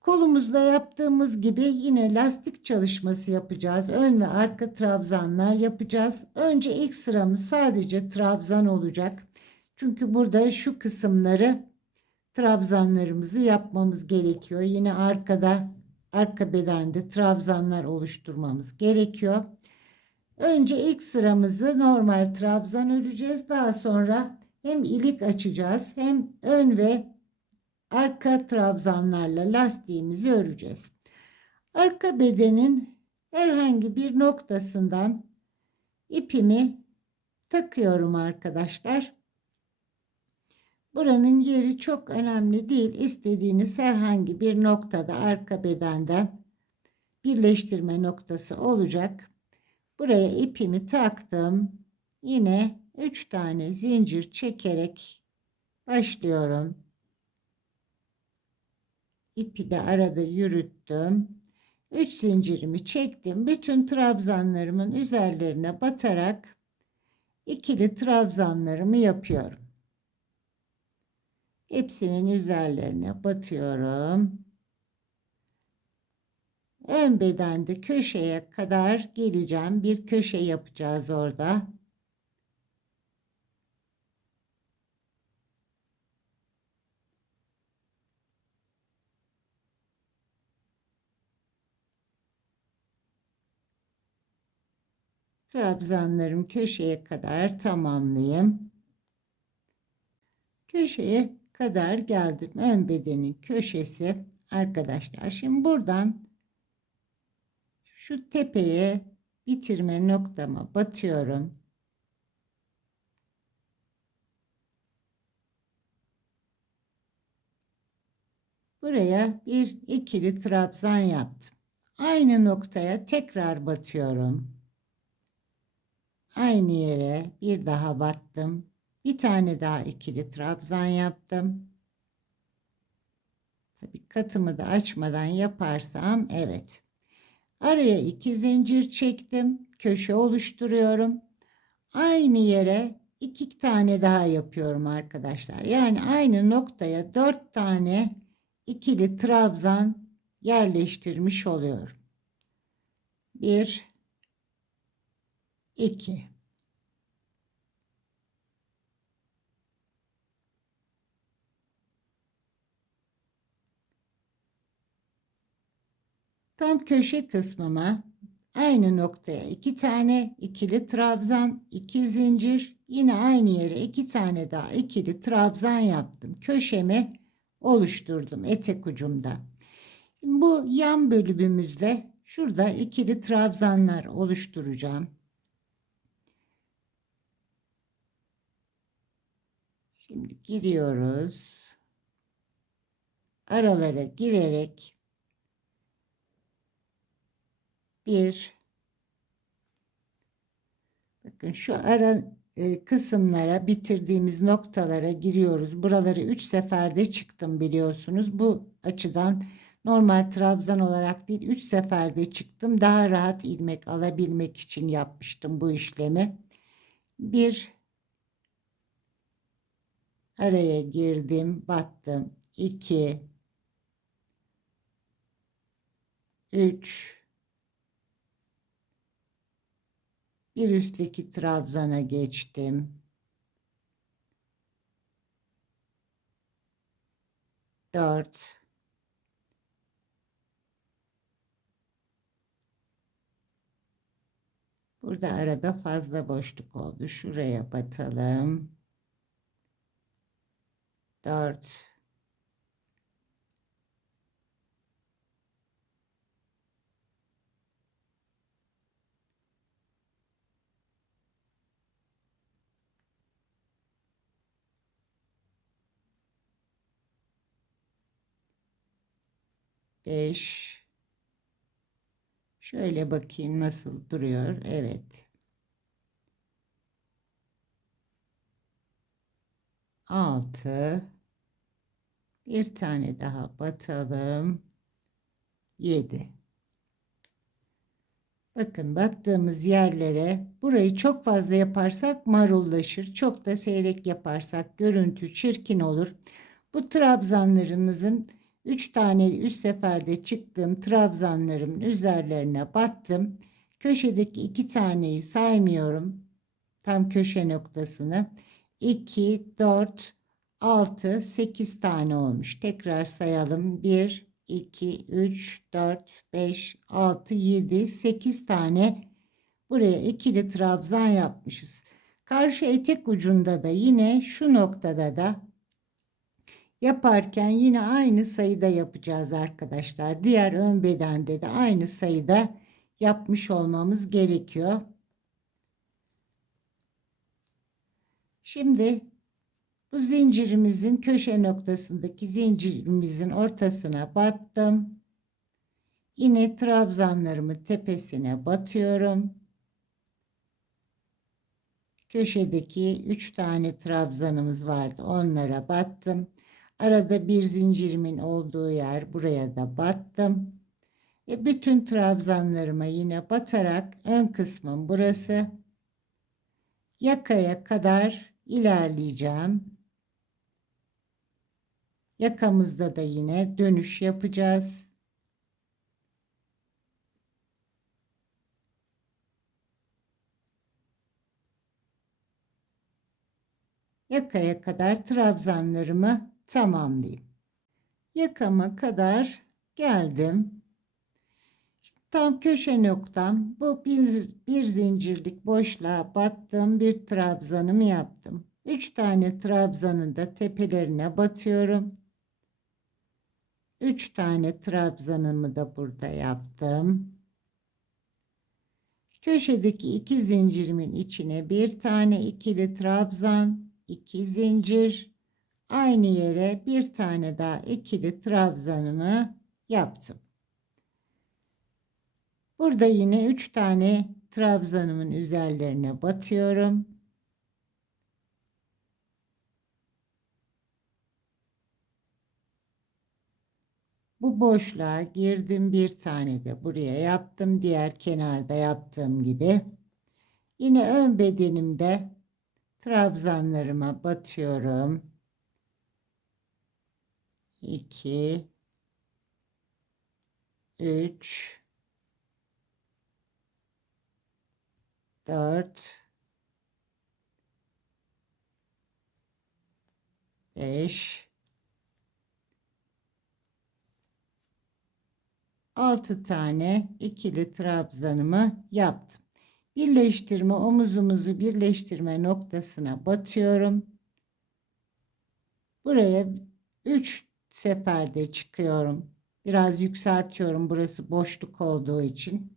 kolumuzla yaptığımız gibi yine lastik çalışması yapacağız. Ön ve arka trabzanlar yapacağız. Önce ilk sıramız sadece trabzan olacak. Çünkü burada şu kısımları, trabzanlarımızı yapmamız gerekiyor. Yine arka bedende trabzanlar oluşturmamız gerekiyor. Önce ilk sıramızı normal trabzan öreceğiz. Daha sonra hem ilik açacağız hem ön ve arka trabzanlarla lastiğimizi öreceğiz. Arka bedenin herhangi bir noktasından ipimi takıyorum arkadaşlar. Buranın yeri çok önemli değil. İstediğiniz herhangi bir noktada arka bedenden birleştirme noktası olacak. Buraya ipimi taktım. Yine 3 tane zincir çekerek başlıyorum. İpi de arada yürüttüm. 3 zincirimi çektim. Bütün trabzanlarımın üzerlerine batarak ikili trabzanlarımı yapıyorum. Hepsinin üzerlerine batıyorum. Ön bedende köşeye kadar geleceğim. Bir köşe yapacağız orada. Trabzanlarım köşeye kadar tamamlayayım. Köşeye kadar geldim. Ön bedenin köşesi arkadaşlar. Şimdi buradan Şu tepeye bitirme noktama batıyorum. Buraya bir ikili trabzan yaptım. Aynı noktaya tekrar batıyorum. Aynı yere bir daha battım. Bir tane daha ikili trabzan yaptım. Tabii katımı da açmadan yaparsam evet. Araya 2 zincir çektim. Köşe oluşturuyorum. Aynı yere 2 tane daha yapıyorum arkadaşlar. Yani aynı noktaya 4 tane ikili trabzan yerleştirmiş oluyorum. 1 2 Tam köşe kısmıma aynı noktaya 2 tane ikili trabzan, 2 zincir, yine aynı yere 2 tane daha ikili trabzan yaptım. Köşemi oluşturdum etek ucumda. Şimdi bu yan bölümümüzde şurada ikili trabzanlar oluşturacağım. Şimdi giriyoruz. Aralara girerek bakın şu ara kısımlara, bitirdiğimiz noktalara giriyoruz. Buraları 3 seferde çıktım biliyorsunuz. Bu açıdan normal trabzan olarak değil, 3 seferde çıktım. Daha rahat ilmek alabilmek için yapmıştım bu işlemi. Bir araya girdim, battım. 2 3 bir üstteki trabzana geçtim. 4 Burada arada fazla boşluk oldu. Şuraya batalım. 4 5 Şöyle bakayım nasıl duruyor. Evet. 6 Bir tane daha batalım. 7 Bakın battığımız yerlere, burayı çok fazla yaparsak marullaşır. Çok da seyrek yaparsak görüntü çirkin olur. Bu trabzanlarımızın 3 tane üst seferde çıktığım trabzanlarımın üzerlerine battım. Köşedeki 2 taneyi saymıyorum. Tam köşe noktasını. 2, 4, 6, 8 tane olmuş. Tekrar sayalım. 1, 2, 3, 4, 5, 6, 7, 8 tane buraya ikili trabzan yapmışız. Karşı etek ucunda da yine şu noktada da yaparken yine aynı sayıda yapacağız arkadaşlar. Diğer ön bedende de aynı sayıda yapmış olmamız gerekiyor. Şimdi bu zincirimizin köşe noktasındaki zincirimizin ortasına battım. Yine trabzanlarımı tepesine batıyorum. Köşedeki 3 tane trabzanımız vardı. Onlara battım. Arada bir zincirimin olduğu yer, buraya da battım. Ve bütün trabzanlarıma yine batarak ön kısmım burası. Yakaya kadar ilerleyeceğim. Yakamızda da yine dönüş yapacağız. Yakaya kadar trabzanlarımı tamamlayayım. Yakama kadar geldim. Tam köşe noktam bu bir zincirlik boşluğa battım, bir trabzanımı yaptım. 3 tane trabzanın da tepelerine batıyorum. 3 tane trabzanımı da burada yaptım. Köşedeki 2 zincirimin içine bir tane ikili trabzan, 2 zincir, aynı yere bir tane daha ikili trabzanımı yaptım. Burada yine 3 tane trabzanımın üzerlerine batıyorum. Bu boşluğa girdim, bir tane de buraya yaptım, diğer kenarda yaptığım gibi. Yine ön bedenimde trabzanlarıma batıyorum. 2 3 4 5 6 tane ikili trabzanımı yaptım. Birleştirme, omuzumuzu birleştirme noktasına batıyorum. Buraya 3 seferde çıkıyorum. Biraz yükseltiyorum, burası boşluk olduğu için.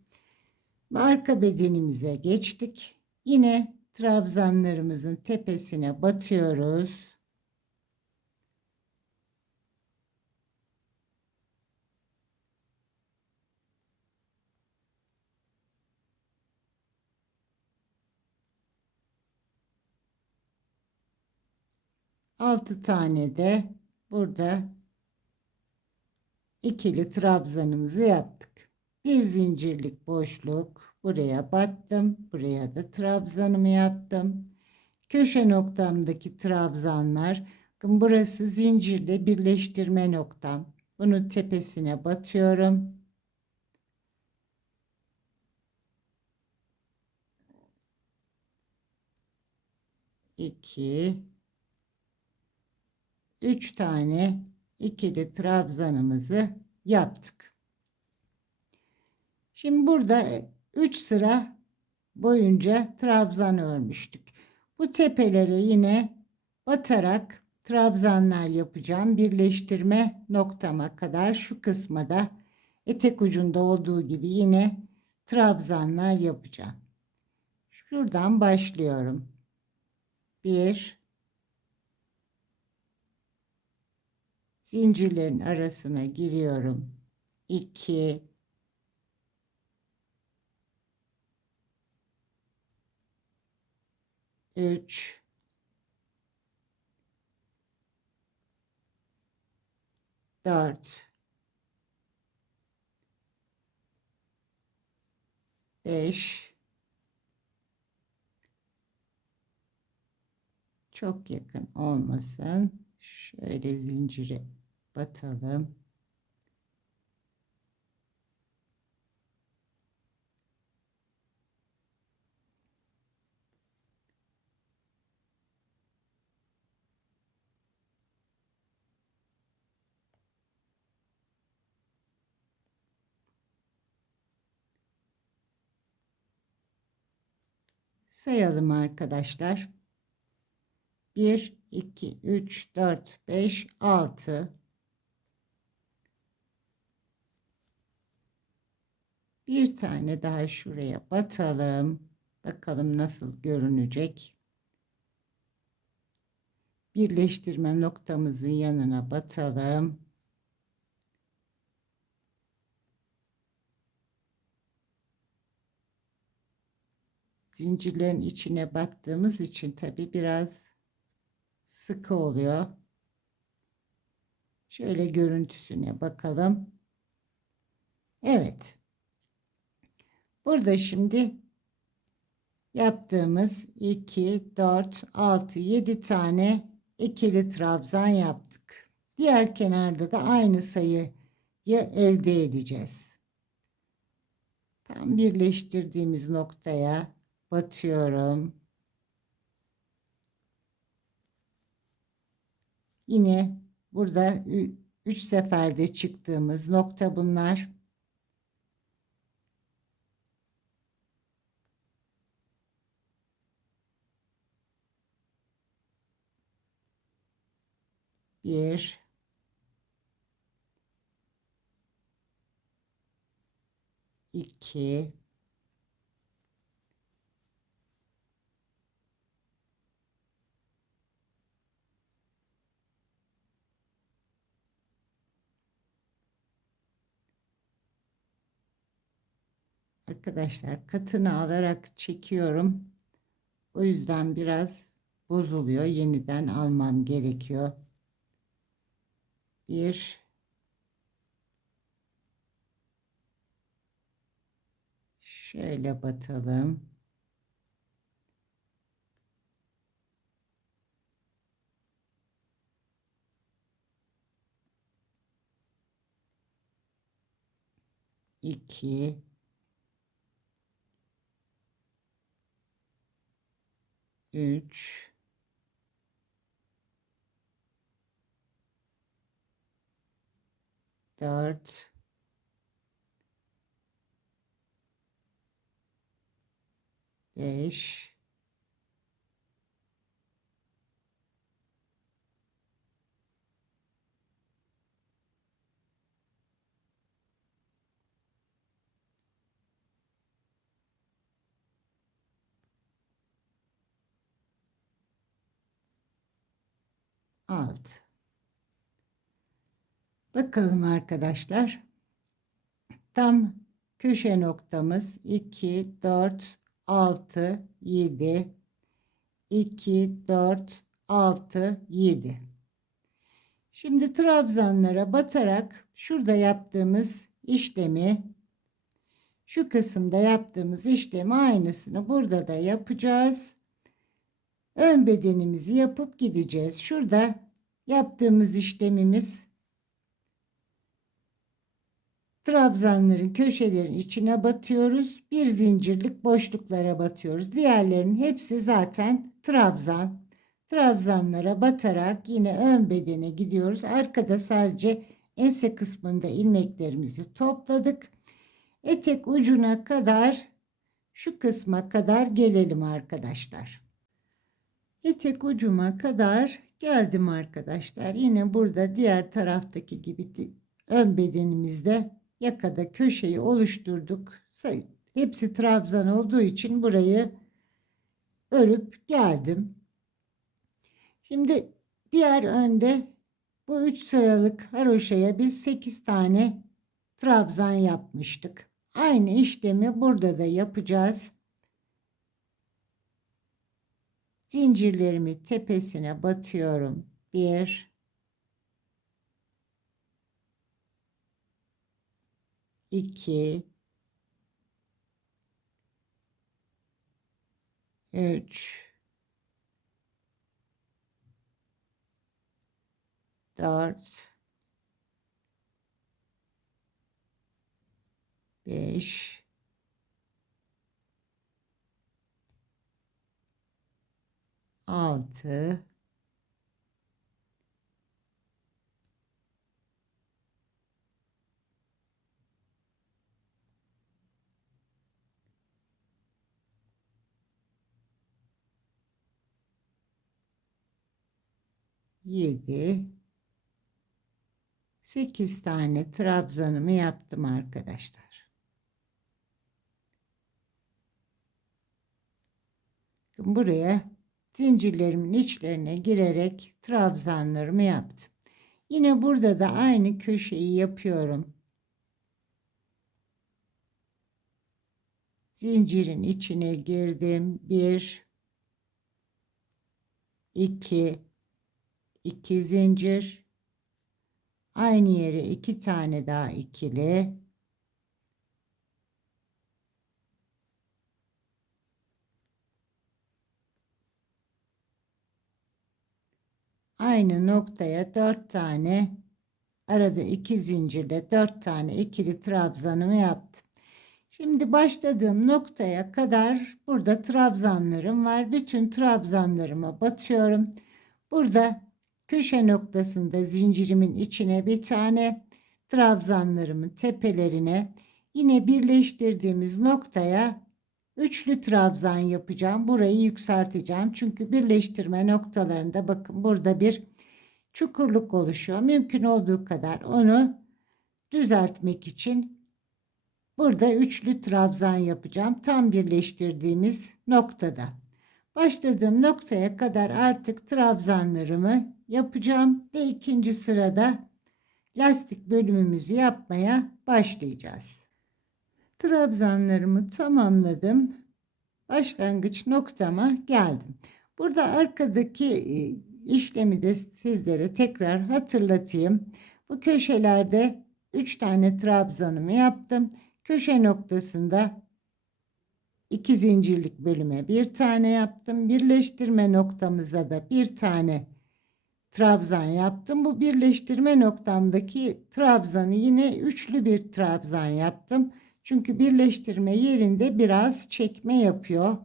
Arka bedenimize geçtik. Yine trabzanlarımızın tepesine batıyoruz. Altı tane de burada ikili trabzanımızı yaptık. Bir zincirlik boşluk, buraya battım. Buraya da trabzanımı yaptım. Köşe noktamdaki trabzanlar, bakın burası zincirle birleştirme noktam. Bunun tepesine batıyorum. İki, üç tane ikili trabzanımızı yaptık. Şimdi burada 3 sıra boyunca trabzan örmüştük. Bu tepelere yine batarak trabzanlar yapacağım. Birleştirme noktama kadar şu kısma da etek ucunda olduğu gibi yine trabzanlar yapacağım. Şuradan başlıyorum. 1 zincirlerin arasına giriyorum. 2 3 4 5 çok yakın olmasın. Şöyle zincire batalım. Sayalım arkadaşlar. 1 2 3 4 5 6. Bir tane daha şuraya batalım. Bakalım nasıl görünecek. Birleştirme noktamızın yanına batalım. Zincirlerin içine battığımız için tabi biraz sıkı oluyor. Şöyle görüntüsüne bakalım. Evet. Burada şimdi yaptığımız 2, 4, 6, 7 tane ikili trabzan yaptık. Diğer kenarda da aynı sayıyı elde edeceğiz. Tam birleştirdiğimiz noktaya batıyorum. Yine burada 3 seferde çıktığımız nokta bunlar. Bir, iki, Arkadaşlar katını alarak çekiyorum. O yüzden biraz bozuluyor. Yeniden almam gerekiyor. Bir, şöyle batalım. İki, üç, dört, 5, 6. Bakalım arkadaşlar. Tam köşe noktamız 2, 4, 6, 7, 2, 4, 6, 7. Şimdi trabzanlara batarak şurada yaptığımız işlemi, şu kısımda yaptığımız işlemi aynısını burada da yapacağız. Ön bedenimizi yapıp gideceğiz. Şurada yaptığımız işlemimiz, trabzanların köşelerin içine batıyoruz. Bir zincirlik boşluklara batıyoruz. Diğerlerinin hepsi zaten trabzan. Trabzanlara batarak yine ön bedene gidiyoruz. Arkada sadece ense kısmında ilmeklerimizi topladık. Etek ucuna kadar, şu kısma kadar gelelim arkadaşlar. Etek ucuma kadar geldim arkadaşlar. Yine burada diğer taraftaki gibi ön bedenimizde yakada köşeyi oluşturduk. Hepsi trabzan olduğu için burayı örüp geldim. Şimdi diğer önde bu 3 sıralık haroşaya biz 8 tane trabzan yapmıştık. Aynı işlemi burada da yapacağız. Zincirlerimi tepesine batıyorum. 1, 2, 3, 4, 5, 6, 7, 8 tane trabzanımı yaptım arkadaşlar. Buraya zincirlerimin içlerine girerek trabzanlarımı yaptım. Yine burada da aynı köşeyi yapıyorum. Zincirin içine girdim. 1, 2, 2 zincir. Aynı yere 2 tane daha ikili. Aynı noktaya 4 tane, arada 2 zincirle 4 tane ikili trabzanımı yaptım. Şimdi başladığım noktaya kadar burada trabzanlarım var. Bütün trabzanlarıma batıyorum. Burada köşe noktasında zincirimin içine bir tane, trabzanlarımın tepelerine, yine birleştirdiğimiz noktaya üçlü trabzan yapacağım. Burayı yükselteceğim. Çünkü birleştirme noktalarında bakın burada bir çukurluk oluşuyor. Mümkün olduğu kadar onu düzeltmek için burada üçlü trabzan yapacağım. Tam birleştirdiğimiz noktada. Başladığım noktaya kadar artık trabzanlarımı yapacağım ve ikinci sırada lastik bölümümüzü yapmaya başlayacağız. Trabzanlarımı tamamladım. Başlangıç noktama geldim. Burada arkadaki işlemi de sizlere tekrar hatırlatayım. Bu köşelerde 3 tane trabzanımı yaptım. Köşe noktasında 2 zincirlik bölüme bir tane yaptım. Birleştirme noktamıza da bir tane trabzan yaptım. Bu birleştirme noktamdaki trabzanı yine üçlü bir trabzan yaptım. Çünkü birleştirme yerinde biraz çekme yapıyor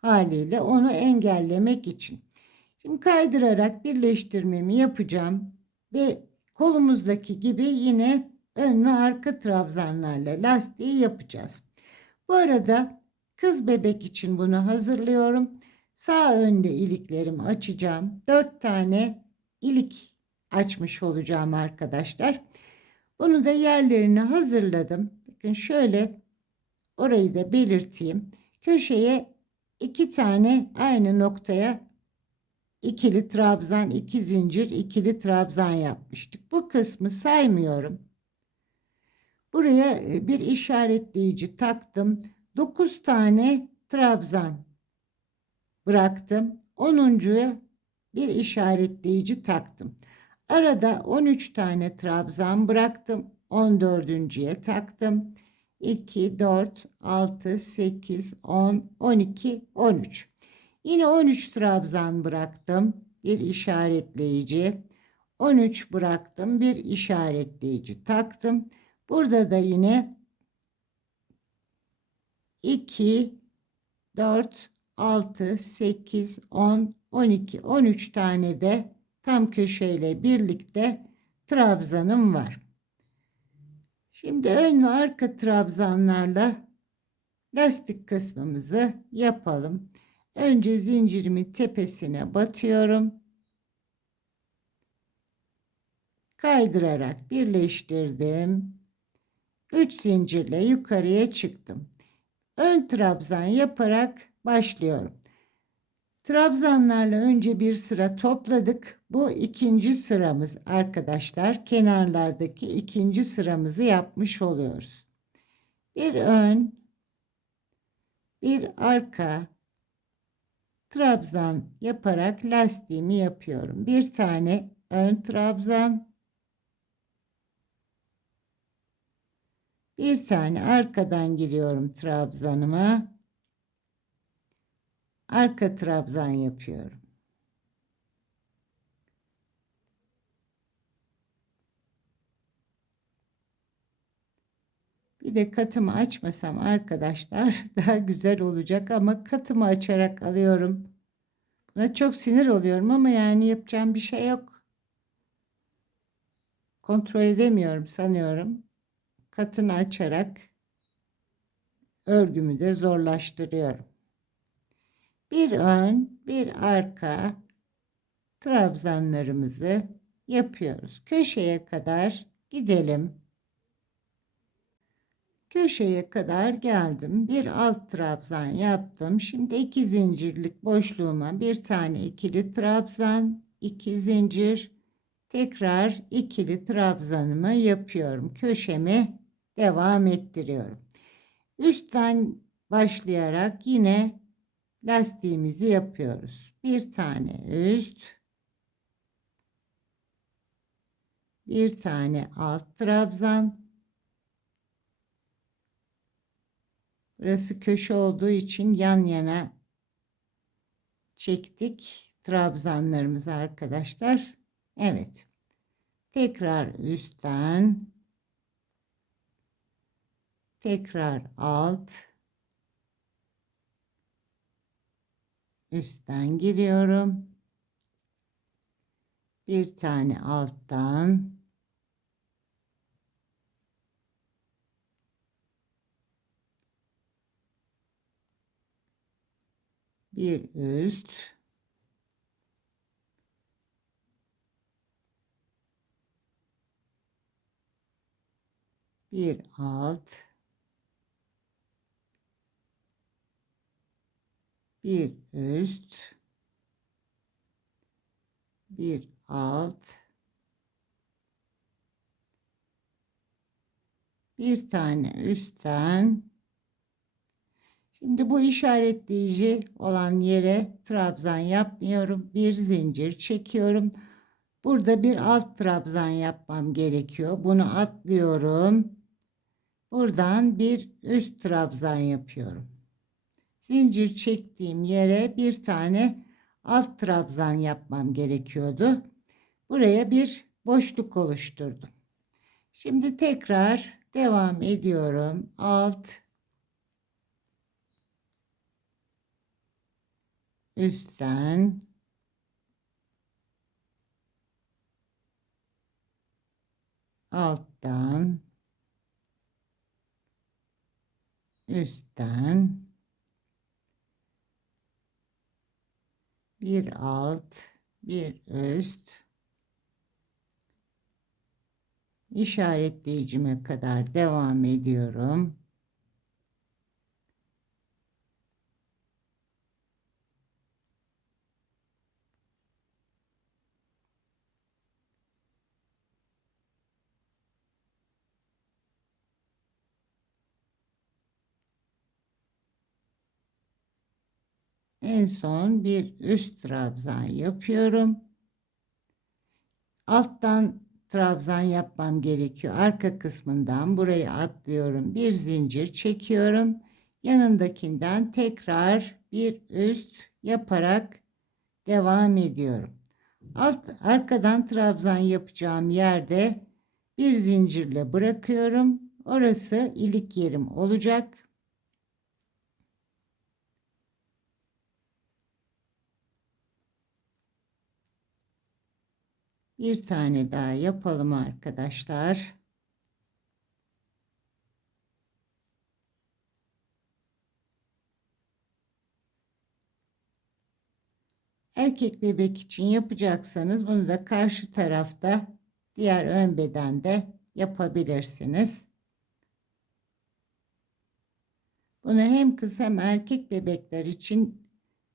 haliyle, onu engellemek için. Şimdi kaydırarak birleştirmemi yapacağım ve kolumuzdaki gibi yine ön ve arka trabzanlarla lastiği yapacağız. Bu arada kız bebek için bunu hazırlıyorum. Sağ önde iliklerimi açacağım. 4 tane ilik açmış olacağım arkadaşlar. Bunu da yerlerini hazırladım. Bakın şöyle, orayı da belirteyim. Köşeye 2 tane aynı noktaya ikili trabzan, 2 zincir, ikili trabzan yapmıştık. Bu kısmı saymıyorum. Buraya bir işaretleyici taktım. 9 tane trabzan bıraktım. 10'uncuya bir işaretleyici taktım. Arada 13 tane trabzan bıraktım. 14'üncüye taktım. 2, 4, 6, 8, 10, 12, 13. Yine 13 trabzan bıraktım. Bir işaretleyici. 13 bıraktım. Bir işaretleyici taktım. Burada da yine 2, 4, 6, 8, 10, 12, 13 tane de tam köşeyle birlikte trabzanım var. Şimdi ön ve arka trabzanlarla lastik kısmımızı yapalım. Önce zincirimin tepesine batıyorum. Kaydırarak birleştirdim. 3 zincirle yukarıya çıktım. Ön trabzan yaparak başlıyorum. Trabzanlarla önce bir sıra topladık. Bu ikinci sıramız arkadaşlar. Kenarlardaki ikinci sıramızı yapmış oluyoruz. Bir ön, bir arka trabzan yaparak lastiğimi yapıyorum. Bir tane ön trabzan, bir tane arkadan giriyorum trabzanıma. Arka trabzan yapıyorum. Bir de katımı açmasam arkadaşlar daha güzel olacak ama katımı açarak alıyorum. Buna çok sinir oluyorum ama yani yapacağım bir şey yok. Kontrol edemiyorum sanıyorum. Katını açarak örgümü de zorlaştırıyorum. Bir ön, bir arka trabzanlarımızı yapıyoruz. Köşeye kadar gidelim. Köşeye kadar geldim. Bir alt trabzan yaptım. Şimdi 2 zincirlik boşluğuma bir tane ikili trabzan, 2 zincir, tekrar ikili trabzanımı yapıyorum. Köşemi devam ettiriyorum. Üstten başlayarak yine lastiğimizi yapıyoruz. Bir tane üst, bir tane alt trabzan. Burası köşe olduğu için yan yana çektik trabzanlarımızı arkadaşlar. Evet. Tekrar üstten, tekrar alt, üstten giriyorum. Bir tane alttan, bir üst, bir alt, bir üst, bir alt, bir tane üstten. Şimdi bu işaretleyici olan yere trabzan yapmıyorum. Bir zincir çekiyorum. Burada bir alt trabzan yapmam gerekiyor. Bunu atlıyorum. Buradan bir üst trabzan yapıyorum. Zincir çektiğim yere bir tane alt trabzan yapmam gerekiyordu. Buraya bir boşluk oluşturdum. Şimdi tekrar devam ediyorum. Alt, üstten, alttan, üstten, bir alt, bir üst, işaretleyicime kadar devam ediyorum. En son bir üst trabzan yapıyorum. Alttan trabzan yapmam gerekiyor. Arka kısmından burayı atlıyorum. Bir zincir çekiyorum. Yanındakinden tekrar bir üst yaparak devam ediyorum. Arkadan trabzan yapacağım yerde bir zincirle bırakıyorum. Orası ilik yerim olacak. Bir tane daha yapalım arkadaşlar. Erkek bebek için yapacaksanız bunu da karşı tarafta diğer ön bedende yapabilirsiniz. Bunu hem kız hem erkek bebekler için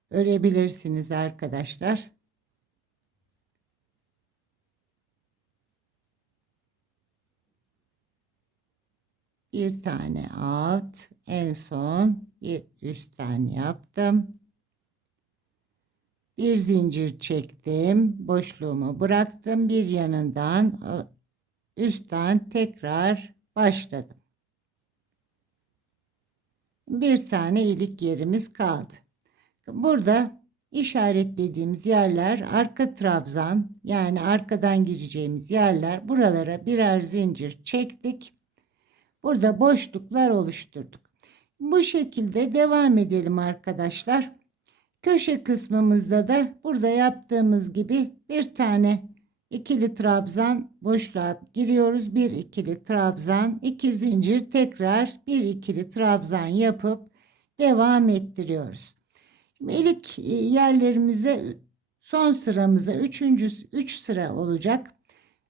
örebilirsiniz arkadaşlar. Bir tane alt, en son bir üstten yaptım. Bir zincir çektim, boşluğumu bıraktım, bir yanından üstten tekrar başladım. Bir tane ilik yerimiz kaldı. Burada işaretlediğimiz yerler arka trabzan, yani arkadan gireceğimiz yerler. Buralara birer zincir çektik. Burada boşluklar oluşturduk. Bu şekilde devam edelim arkadaşlar. Köşe kısmımızda da burada yaptığımız gibi bir tane ikili trabzan boşluğa giriyoruz. Bir ikili trabzan, iki zincir, tekrar bir ikili trabzan yapıp devam ettiriyoruz. Şimdi ilk yerlerimize, son sıramıza 3 sıra olacak.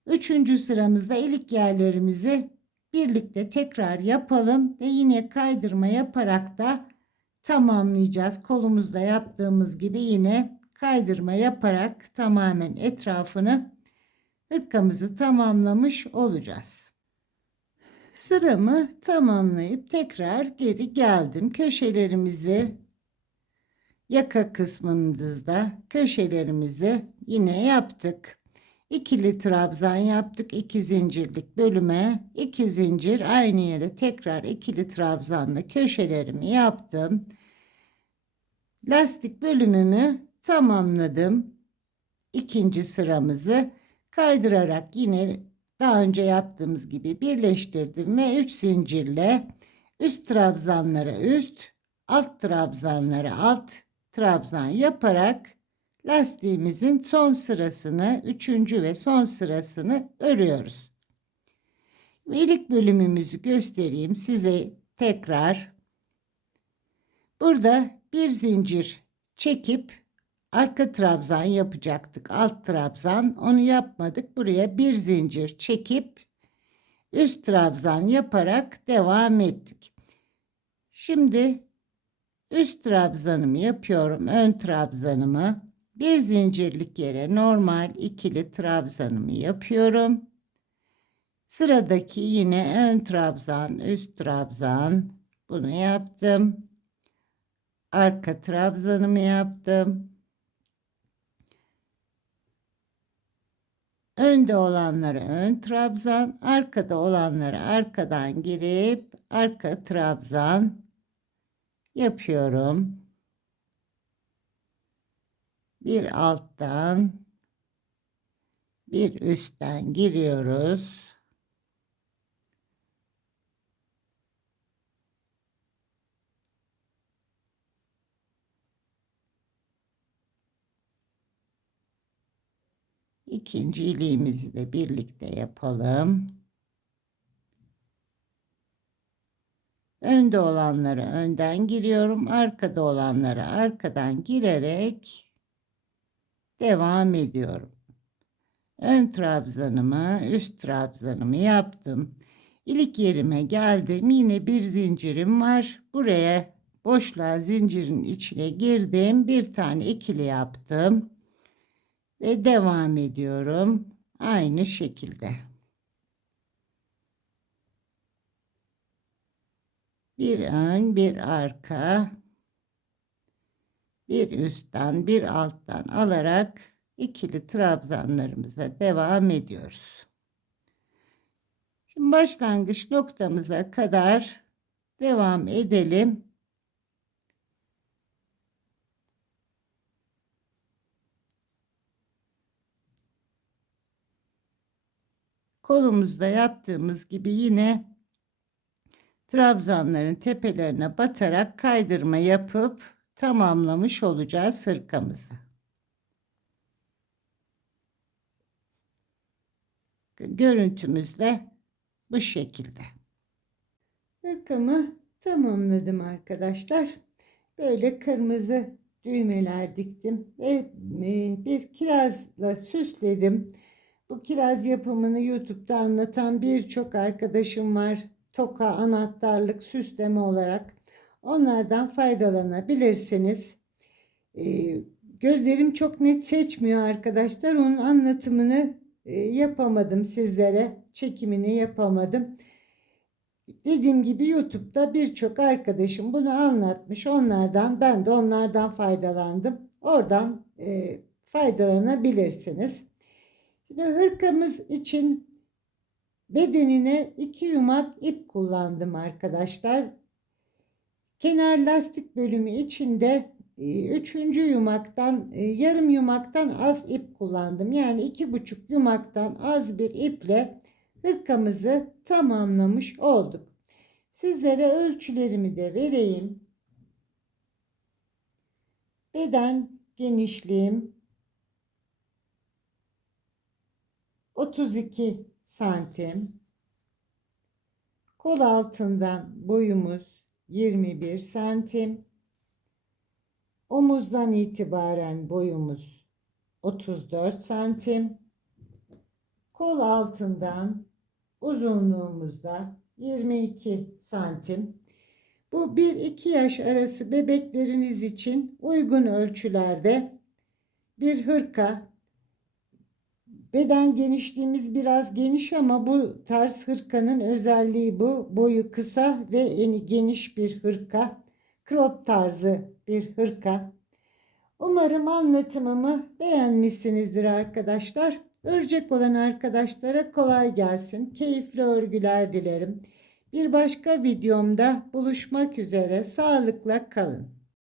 3. sıramızda ilk yerlerimizi birlikte tekrar yapalım ve yine kaydırma yaparak da tamamlayacağız. Kolumuzda yaptığımız gibi yine kaydırma yaparak tamamen etrafını, hırkamızı tamamlamış olacağız. Sıramı tamamlayıp tekrar geri geldim. Köşelerimizi, yaka kısmımızda köşelerimizi yine yaptık. İkili trabzan yaptık. 2 zincirlik bölüme 2 zincir, aynı yere tekrar ikili trabzanla köşelerimi yaptım. Lastik bölümümü tamamladım. İkinci sıramızı kaydırarak yine daha önce yaptığımız gibi birleştirdim ve 3 zincirle üst trabzanlara üst, alt trabzanlara alt trabzan yaparak lastiğimizin son sırasını, 3. ve son sırasını örüyoruz. İlik bölümümüzü göstereyim size tekrar. Burada bir zincir çekip arka trabzan yapacaktık. Alt trabzan, onu yapmadık. Buraya bir zincir çekip üst trabzan yaparak devam ettik. Şimdi üst trabzanımı yapıyorum. Ön trabzanımı bir zincirlik yere normal ikili trabzanımı yapıyorum. Sıradaki yine ön trabzan, üst trabzan. Bunu yaptım. Arka trabzanımı yaptım. Önde olanları ön trabzan, arkada olanları arkadan girip arka trabzan yapıyorum. Bir alttan, bir üstten giriyoruz. İkinci iliğimizi de birlikte yapalım. Önde olanları önden giriyorum. Arkada olanları arkadan girerek devam ediyorum. Ön trabzanımı, üst trabzanımı yaptım. İlk yerime geldim. Yine bir zincirim var. Buraya boşluğa zincirin içine girdim. Bir tane ikili yaptım. Ve devam ediyorum. Aynı şekilde. Bir ön, bir arka, bir üstten, bir alttan alarak ikili trabzanlarımıza devam ediyoruz. Şimdi başlangıç noktamıza kadar devam edelim. Kolumuzda yaptığımız gibi yine trabzanların tepelerine batarak kaydırma yapıp tamamlamış olacağız hırkamızı. Görüntümüz de bu şekilde. Hırkamı tamamladım arkadaşlar. Böyle kırmızı düğmeler diktim ve bir kirazla süsledim. Bu kiraz yapımını YouTube'da anlatan birçok arkadaşım var. Toka, anahtarlık, süsleme olarak. Onlardan faydalanabilirsiniz. Gözlerim çok net seçmiyor arkadaşlar. Onun anlatımını yapamadım sizlere. Çekimini yapamadım. Dediğim gibi YouTube'da birçok arkadaşım bunu anlatmış. Ben de onlardan faydalandım. Oradan faydalanabilirsiniz. Şimdi hırkamız için bedenine 2 yumak ip kullandım arkadaşlar. Kenar lastik bölümü içinde 3. yumaktan yarım yumaktan az ip kullandım. Yani 2,5 yumaktan az bir iple hırkamızı tamamlamış olduk. Sizlere ölçülerimi de vereyim. Beden genişliğim 32 santim. Kol altından boyumuz 21 santim. Omuzdan itibaren boyumuz 34 santim. Kol altından uzunluğumuzda 22 santim. Bu 1-2 yaş arası bebekleriniz için uygun ölçülerde bir hırka. Beden genişliğimiz biraz geniş ama bu tarz hırkanın özelliği bu. Boyu kısa ve eni geniş bir hırka. Crop tarzı bir hırka. Umarım anlatımımı beğenmişsinizdir arkadaşlar. Örecek olan arkadaşlara kolay gelsin. Keyifli örgüler dilerim. Bir başka videomda buluşmak üzere. Sağlıkla kalın.